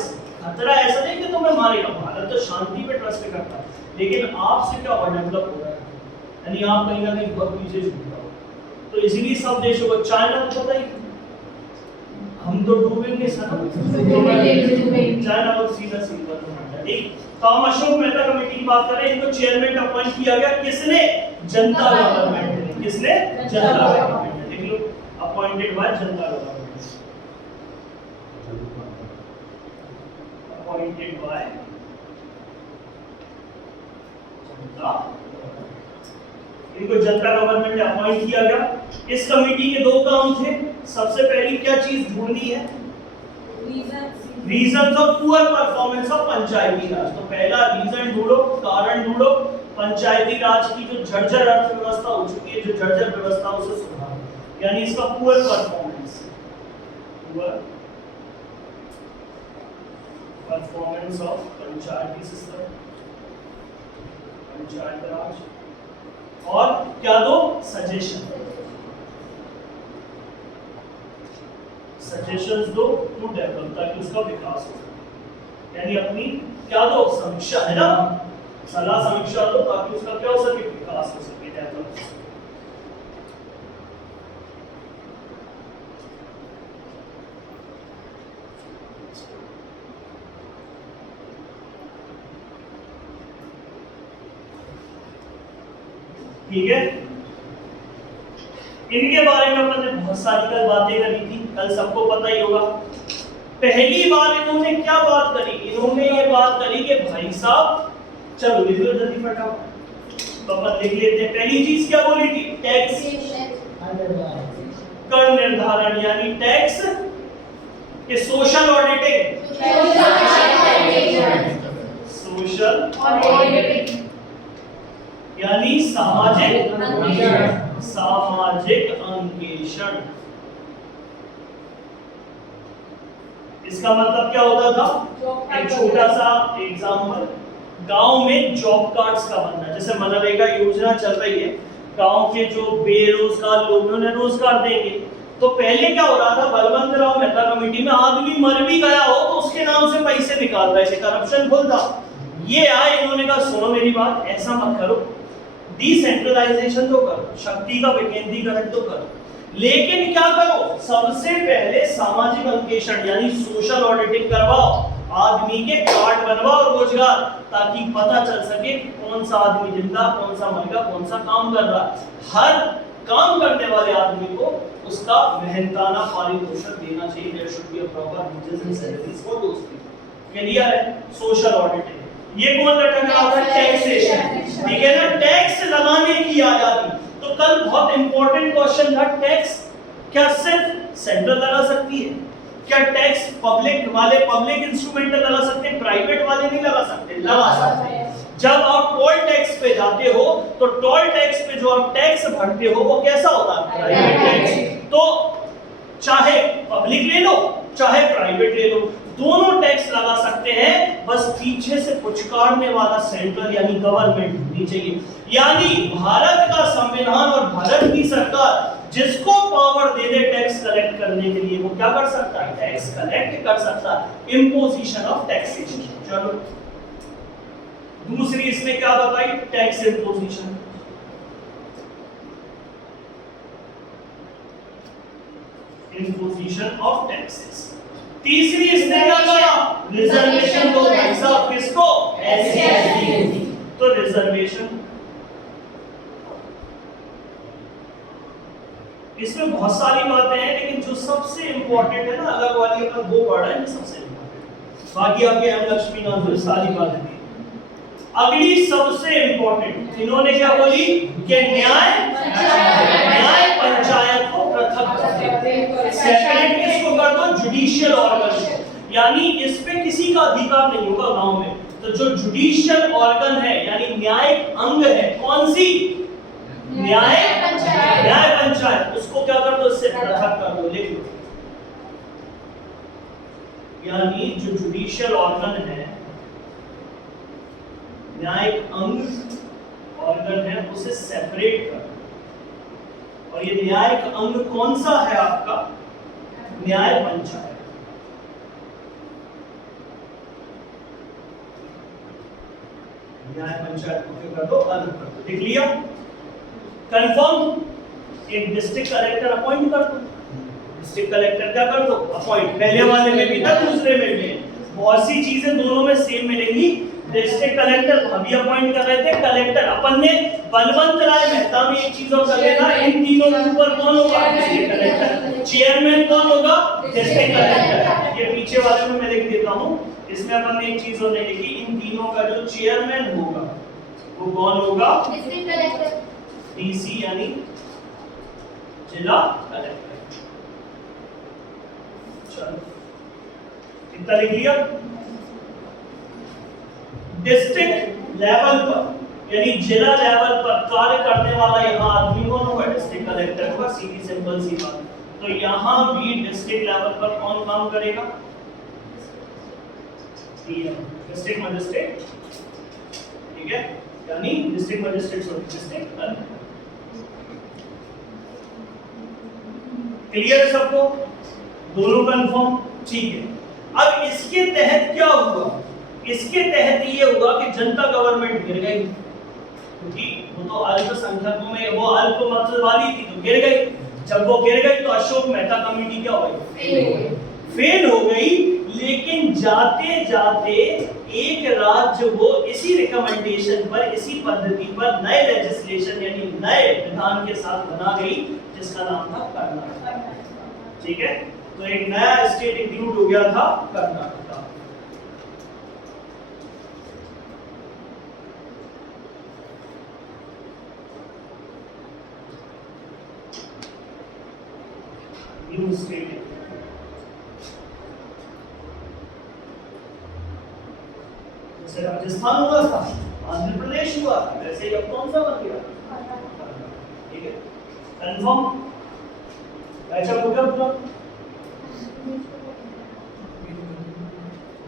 खतरा ऐसा नहीं कि तुम्हें मारेगा, भारत तो शांति पे ट्रस्ट करता है, लेकिन आपसे क्या डेवलप हो रहा है, यानी आप कहीं ना कहीं बहुत पीछे छूट रहे हो। तो इसीलिए सब देशों को, चाइना को पता ही हम तो डूबेंगे सर, चाइना को सीधा ठीक। तो हम अशोक मेहता कमेटी की बात कर रहे हैं। इनको चेयरमैन अपॉइंट किया गया किसने? जनता गवर्नमेंट ने। किसने? जनता गवर्नमेंट ने। देख लो, appointed by Janata government, appointed by जनता। इनको जनता गवर्नमेंट ने अपॉइंट किया गया। इस कमेटी के 2 काम थे। सबसे पहली क्या चीज ढूंढनी है? Reason of poor performance of panchayati raj. तो पहला रीजन ढूंढो, कारण ढूंढो, पंचायती राज की जो जर्जर अर्थव्यवस्था हो चुकी है, जो जर्जर व्यवस्था उसे सुधारो, यानी इसका poor performance, poor performance of panchayati system, panchayat raj. और क्या दो? सजेशंस दो टू डेवलप, ताकि उसका विकास हो सके। यानी अपनी क्या दो? समीक्षा, है ना, सलाह समीक्षा दो ताकि उसका क्या हो सके? विकास हो सके, डेवलप हो सके। ठीक है, इनके बारे में अपन ने बहुत सारी कल बातें करी थी, कल सबको पता ही होगा। पहली बार इन्होंने क्या बात करी? इन्होंने ये बात करी कि भाई साहब, चलो लिख लो जल्दी फटाफट, तो अपन लिख लेते हैं। पहली चीज क्या बोली थी? टैक्सेशन, कर निर्धारण, यानी टैक्स के सोशल ऑडिटिंग, सोशल ऑडिटिंग यानी सामाजिक अंकेक्षण। इसका मतलब क्या होता था? एक छोटा सा एग्जांपल, गांव में जॉब कार्ड्स का बनना, जैसे मनरेगा योजना चल रही है, गांव के जो बेरोजगार लोग उन्हें रोजगार देंगे। तो पहले क्या हो रहा था? बलवंत राव मेहता कमेटी में आदमी मर भी गया हो तो उसके नाम से पैसे निकाल रहे थे, करप्शन फुल था। ये आए, इन्होंने कहा सुनो मेरी बात, ऐसा मत करो, डिसेंट्रलाइजेशन तो करो, शक्ति का विकेंद्रीकरण तो करो, लेकिन क्या करो? सबसे पहले सामाजिक अंकेक्षण यानी सोशल ऑडिटिंग करवाओ, आदमी के कार्ड बनवाओ रोजगार, ताकि पता चल सके कौन सा आदमी जिंदा, कौन सा मर गया, कौन सा काम कर रहा। हर काम करने वाले आदमी को उसका मेहनताना पारितोषिक देना चाहिए। There should be a proper wages and salaries for those people. Clear है? Social auditing. ये कौन लटक रहा था? टैक्सेशन। ठीक है ना, टैक्स लगाने की आजादी। तो कल बहुत इंपॉर्टेंट क्वेश्चन था, टैक्स क्या सिर्फ सेंट्रल लगा सकती है? क्या टैक्स पब्लिक वाले पब्लिक इंस्ट्रूमेंट लगा सकते हैं, प्राइवेट वाले नहीं लगा सकते? लगा सकते हैं। जब आप टोल टैक्स पे जाते हो तो टोल टैक्स पे जो आप टैक्स भरते हो वो कैसा होता है? Private tax. तो चाहे पब्लिक ले लो चाहे प्राइवेट ले लो, दोनों टैक्स लगा सकते हैं, बस पीछे से पुचकारने वाला सेंट्रल यानी गवर्नमेंट होनी चाहिए। यानी भारत का संविधान और भारत की सरकार जिसको पावर दे दे टैक्स कलेक्ट करने के लिए, वो क्या कर सकता है? टैक्स कलेक्ट कर सकता है। Imposition of taxation. चलो दूसरी इसने क्या बताई? Tax imposition. Imposition of taxes. तीसरी इसने क्या कहा? रिजर्वेशन दो भाई साहब, किसको? SC ST. तो रिजर्वेशन, इसमें इसमें बहुत सारी बातें हैं, लेकिन जो सबसे इंपॉर्टेंट है ना, अलग वाली अपन वो पढ़ रहे हैं, सबसे इंपॉर्टेंट। बाकी आपके एम लक्ष्मीनाथ जो सारी बातें थी। अगली सबसे इंपॉर्टेंट इन्होंने क्या बोली कि न्याय पंचायत को पृथक कर दो, सेपरेट किसको कर दो, जुडिशियल ऑर्गन को, यानी इस पे किसी का अधिकार नहीं होगा गांव में। तो जो जुडिशियल ऑर्गन है यानी न्यायिक अंग है, कौन सी, न्याय पंचायत, उसको क्या कर दो, इससे पृथक कर दो, लिख लो। यानी जो जुडिशियल ऑर्गन है, न्यायिक अंग ऑर्गन है, उसे सेपरेट कर दो। और ये न्यायिक अंग कौन सा है आपका, न्याय पंचायत। न्याय पंचायत को कर दो, अलग कर दो, लिख लिया, कंफर्म। एक डिस्ट्रिक्ट कलेक्टर अपॉइंट कर दो, डिस्ट्रिक्ट कलेक्टर क्या कर दो, अपॉइंट। पहले वाले में भी था, दूसरे में भी, बहुत सी चीजें दोनों में सेम मिलेंगी। डिस्ट्रिक्ट कलेक्टर अभी अपॉइंट कर रहे थे, कलेक्टर अपन ने बलवंत राय मेहता में एक चीज और कर लेना, इन तीनों के ऊपर कौन होगा, डिस्ट्रिक्ट कलेक्टर, चेयरमैन कौन होगा, डिस्ट्रिक्ट कलेक्टर। ये पीछे वाले में मैं लिख देता हूँ, इसमें अपन ने एक चीज और नहीं लिखी, इन तीनों का जो चेयरमैन होगा वो कौन होगा, डिस्ट्रिक्ट कलेक्टर, डीसी यानी जिला कलेक्टर। चलो कितना लिख लिया। डिस्ट्रिक्ट लेवल पर यानी जिला लेवल पर कार्य करने वाला यहाँ आदमी कौन होगा, डिस्ट्रिक्ट कलेक्टर होगा, सीधी सिंपल सी बात। तो यहाँ भी डिस्ट्रिक्ट लेवल पर कौन काम करेगा, डिस्ट्रिक्ट मजिस्ट्रेट, ठीक है, यानी डिस्ट्रिक्ट मजिस्ट्रेट और डिस्ट्रिक्ट कलेक्टर। क्लियर है सबको, दोनों कंफर्म, ठीक है। अब इसके तहत क्या हुआ, इसके तहत ये हुआ कि जनता गवर्नमेंट गिर गई, क्योंकि वो तो अल्पसंख्यकों में वो अल्प मत वाली थी, तो गिर गई। जब वो गिर गई तो अशोक मेहता कमेटी क्या हुई, फेल हो गई। लेकिन जाते जाते एक राज्य वो इसी रिकमेंडेशन पर, इसी पद्धति पर नए लेजिस्लेशन यानी नए विधान के साथ बना गई, जिसका नाम था कर्नाटक, ठीक है। तो एक नया स्टेट इंक्लूड हो गया था, कर्नाटक। न्यू स्टेट, जैसे राजस्थान हुआ था, आंध्र प्रदेश हुआ, वैसे ही अब कौन सा बन गया, ठीक है, कंफर्म। ऐसा होगा पूरा,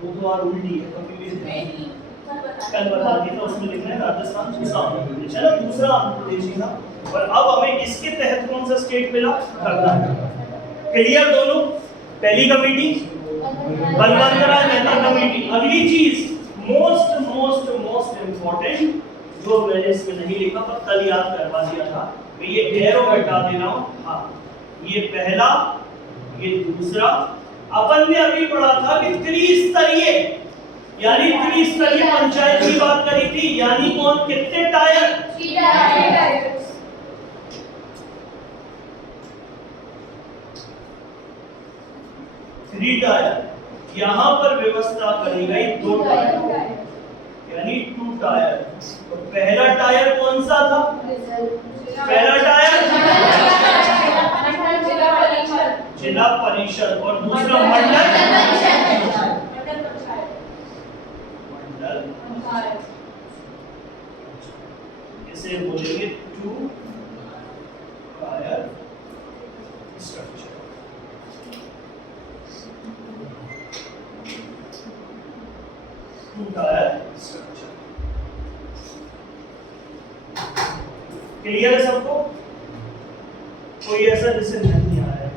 वो तो और उल्टी है, कभी भी कल बता दी था, उसमें लिखना है राजस्थान, दूसरा आंध्र प्रदेश है ना, दूसरा आंध्र प्रदेश ही था। और अब हमें इसके तहत कौन सा स्टेट मिला, कर्नाटक। क्लियर दोनों, पहली कमेटी बलवंत राय मेहता कमेटी। अगली चीज मोस्ट इंपॉर्टेंट, जो मैंने इसमें नहीं लिखा पर कल याद करवा दिया था, मैं ये एरो हटा दे रहा हूं। हाँ, ये पहला, ये दूसरा। अपन ने अभी पढ़ा था कि त्रिस्तरीय यानी त्रिस्तरीय पंचायत की बात करी थी, यानी कौन, कितने टायर, 3 टायर। यहाँ पर व्यवस्था करी गई 2 टायर यानी 2 टायर। तो पहला टायर कौन सा था, पहला टायर जिला परिषद और दूसरा मंडल, इसे बोलेंगे 2 टायर स्ट्रक्चर। क्लियर है सबको, कोई ऐसा जिसे नहीं आ रहा है,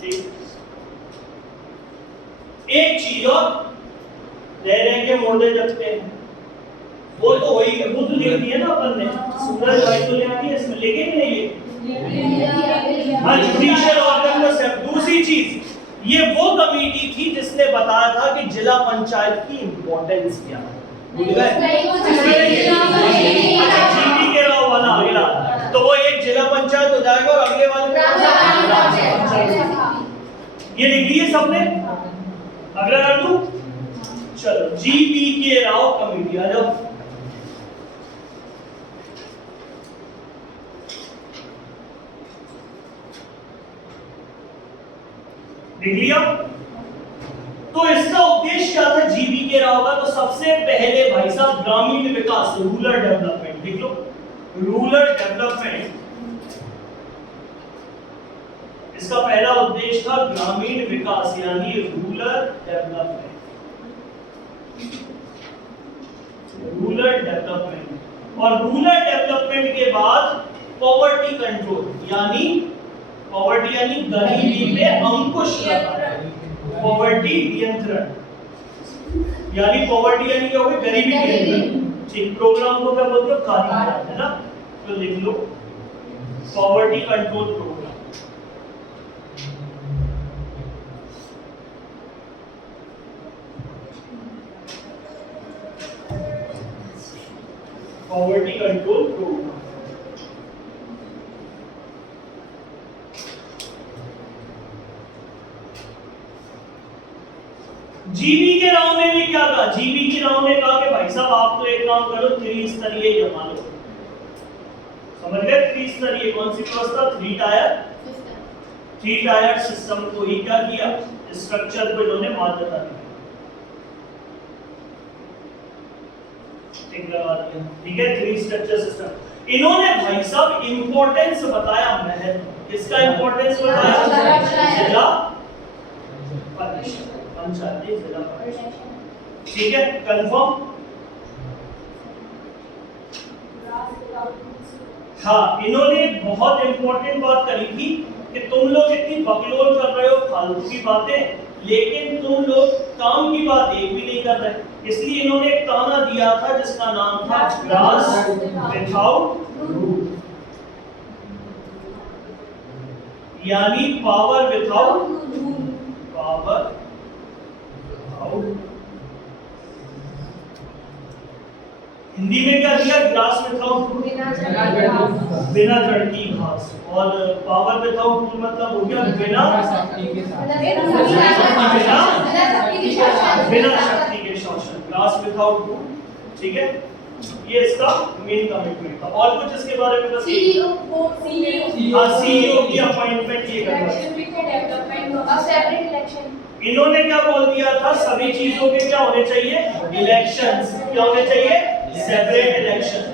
ठीक। एक चीज और, रह के मुर्दे जगते हैं, वो तो वही, वो तो लिख दी है ना अपन ने, सूरज भाई तो लिख दी है इसमें, लेके कि नहीं ये, हाँ, जुडिशियल ऑर्गन का सब। दूसरी चीज, ये वो कमेटी थी जिसने बताया था कि जिला पंचायत की इंपॉर्टेंस क्या है, भूल गए? जीपी के राव वाला अगला। तो वो एक जिला पंचायत हो जाएगा और अगले वाले ये लिख लिए सबने। अगला कर दूं, चलो जीबी के राव कमेटी आ जाओ। लिख लिया। तो इसका उद्देश्य क्या था जीबी के राव का? तो सबसे पहले भाई साहब ग्रामीण विकास, रूरल डेवलपमेंट लिख लो, रूरल डेवलपमेंट। इसका पहला उद्देश्य था ग्रामीण विकास यानी रूरल डेवलपमेंट, रूरल डेवलपमेंट। और रूरल डेवलपमेंट के बाद पॉवर्टी कंट्रोल यानी पॉवर्टी यानी गरीबी पे अंकुश लगाना, पॉवर्टी नियंत्रण यानी पॉवर्टी यानी क्या होगा? गरीबी नियंत्रण। ठीक, प्रोग्राम को क्या बोलते हो? कार्यक्रम, है ना? तो लिख लो poverty control programme. Poverty control programme. G B K Rao ने भी क्या कहा? जीबी के राव ने कहा कि भाई साहब आप तो एक काम करो, त्रिस्तरीय जमा लो। समझ गए? त्रिस्तरीय कौन सी व्यवस्था? थ्री टायर सिस्टम को ही क्या किया? स्ट्रक्चर को इन्होंने मान्यता दी। ठीक है, थ्री स्ट्रक्चर सिस्टम। इन्होंने भाई साहब इंपॉर्टेंस बताया, महत्व। किसका इंपॉर्टेंस बताया? जिला परिषद, पंचायती जिला परिषद। ठीक है, कंफर्म? हाँ, इन्होंने बहुत इंपॉर्टेंट बात करी थी कि तुम लोग इतनी बकलोल कर रहे हो, फालतू की बातें, लेकिन तुम लोग काम की बात एक भी नहीं कर रहे। इसलिए इन्होंने एक ताना दिया था जिसका नाम था ग्रास विथआउट रूल, यानी power without power without. Hindi में क्या दिया? ग्रास विथआउट रूल, बिना जड़ की घास। और पावर विथआउट रूल मतलब हो गया बिना शक्ति के शासन, ग्रास विथआउट रूल। ठीक है, ये इसका मेन कमिटमेंट था। और कुछ इसके बारे में बस सीईओ की अपॉइंटमेंट ये करना। इन्होंने क्या बोल दिया था? सभी चीजों के क्या होने चाहिए? इलेक्शंस। क्या होने चाहिए? सेपरेट इलेक्शन,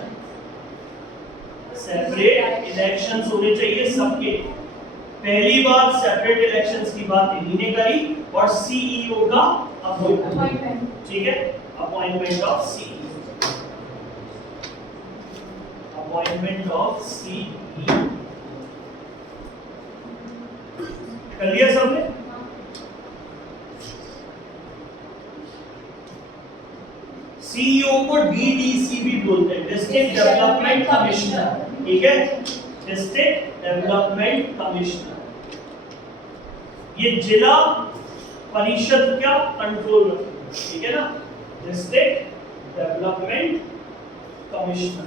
सेपरेट इलेक्शंस होने चाहिए सबके। पहली बार सेपरेट इलेक्शंस की बात इन्हीं ने करी और सीईओ का अपॉइंटमेंट। ठीक है, appointment of CEO, appointment of CEO कर लिया सबने? सीईओ को डीडीसी भी बोलते हैं, डिस्ट्रिक्ट डेवलपमेंट कमिश्नर। ठीक है, डिस्ट्रिक्ट डेवलपमेंट कमिश्नर। ये जिला परिषद क्या कंट्रोल रखते हैं। ठीक है ना, district development commissioner,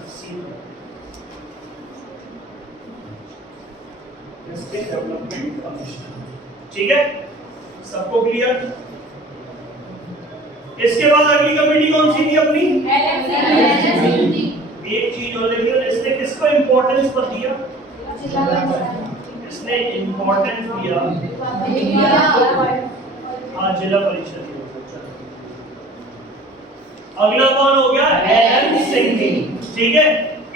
district development commissioner. ठीक है, सबको क्लियर? इसके बाद अगली कमेटी कौन सी थी अपनी? एक चीज और देखिए, इसने किसको इंपॉर्टेंस पर दिया? इसने इंपॉर्टेंस दिया हाँ, जिला परिषद। अगला कौन हो गया? एलन सिंघवी। ठीक है,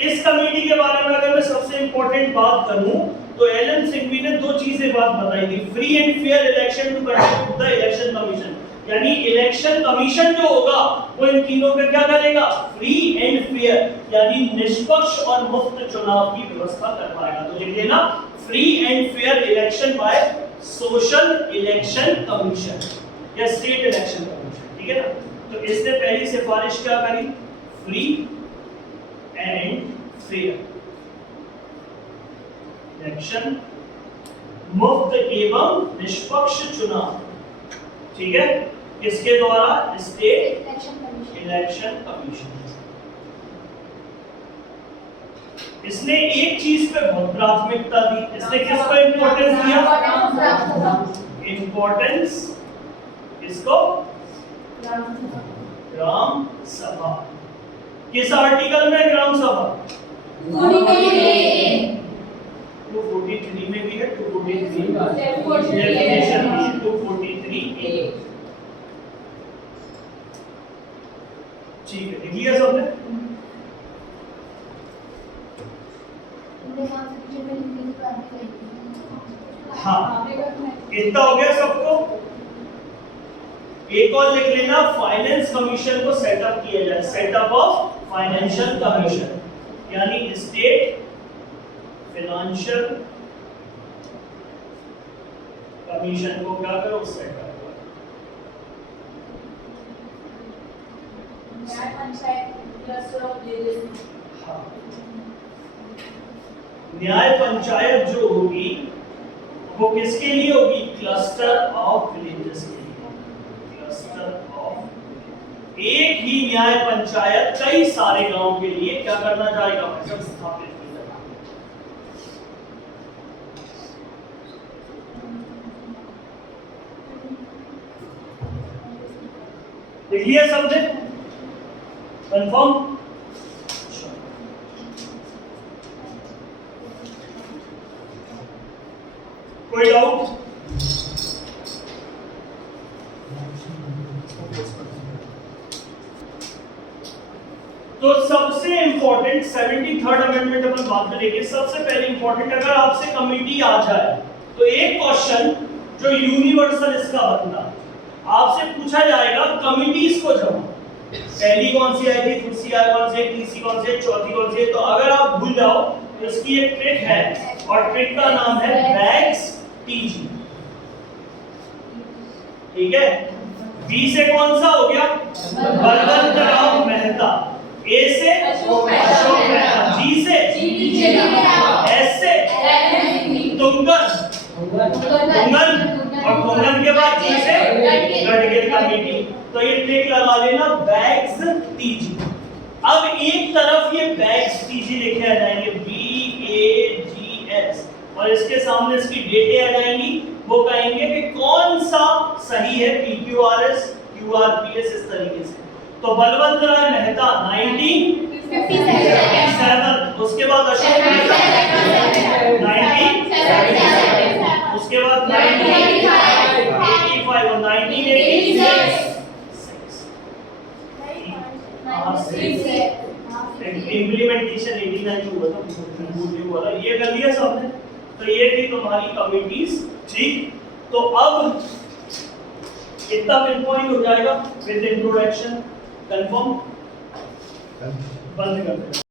इस कमेटी के बारे में अगर मैं सबसे इंपॉर्टेंट बात करूं तो एलन सिंघवी ने दो चीजें बात बताई थी। Free and fair election to conduct the election commission, यानी इलेक्शन कमीशन जो होगा वो इन तीनों पे क्या करेगा? फ्री एंड फेयर यानी निष्पक्ष और मुफ्त चुनाव की व्यवस्था करवाएगा। तो लिख लेना free and fair election by social election commission या स्टेट इलेक्शन कमीशन। ठीक है ना, तो इसने पहली सिफारिश क्या करी? फ्री एंड फेयर इलेक्शन, मुफ्त एवं निष्पक्ष चुनाव। ठीक है, किसके द्वारा? State election commission. इसने एक चीज पे बहुत प्राथमिकता दी, इसने किस पर इंपॉर्टेंस दिया? इंपॉर्टेंस इसको ग्राम सभा। किस आर्टिकल में ग्राम सभा? 243 में भी है, 243 डेफिनेशन भी है, 243A। ठीक है, लिख लिया सबने? हाँ, इतना हो गया सबको। एक और लिख लेना, फाइनेंस कमीशन को सेटअप किया जाए, सेटअप ऑफ फाइनेंशियल कमीशन, यानी स्टेट फाइनेंशियल कमीशन को क्या करो, सेटअप करो। न्याय पंचायत क्लस्टर ऑफ विलेजेस। हाँ, न्याय पंचायत जो होगी वो किसके लिए होगी? क्लस्टर ऑफ विलेजेस के लिए। क्लस्टर ऑफ, एक ही न्याय पंचायत कई सारे गांव के लिए क्या करना चाहेगा? मतलब स्थापित करना। देख लिया सबने? कंफर्म? कोई डाउट? तो सबसे इंपॉर्टेंट 73rd अमेंडमेंट अपन बात करेंगे। सबसे पहले इंपॉर्टेंट, अगर आपसे कमिटी आ जाए तो एक क्वेश्चन जो यूनिवर्सल इसका बनता, आपसे पूछा जाएगा कमिटीज को जमा, पहली कौन सी आई थी, दूसरी आई कौन सी, तीसरी कौन सी, चौथी कौन सी। तो अगर आप भूल जाओ तो इसकी एक ट्रिक है, और ट्रिक का नाम है बैग्स टीजी। ठीक है, बी से कौन सा हो गया? बलवंतराव मेहता। ए से अशोक मेहता। जी से एस से तुंगन। और तुंगन के बाद जी से गडगिल कमेटी। तो ये ट्रिक लगा लेना, बैग्स टीजी। अब एक तरफ ये बैग्स टीजी लिखे आ जाएंगे, BAGS, और इसके सामने इसकी डेटें आ जाएंगी। वो कहेंगे कि कौन सा सही है, PQRS, QRPS, इस तरीके से। तो बलवंत राय मेहता 1957, उसके बाद अशोक मेहता 1977, उसके बाद 1985 और 1986। इम्प्लीमेंटेशन 89 जो हुआ था, ये कर दिया सबने। तो ये थी तुम्हारी कमिटीज। ठीक, तो अब इतना पिन पॉइंट हो जाएगा विद इंट्रोडक्शन। कंफर्म? बंद कर दो।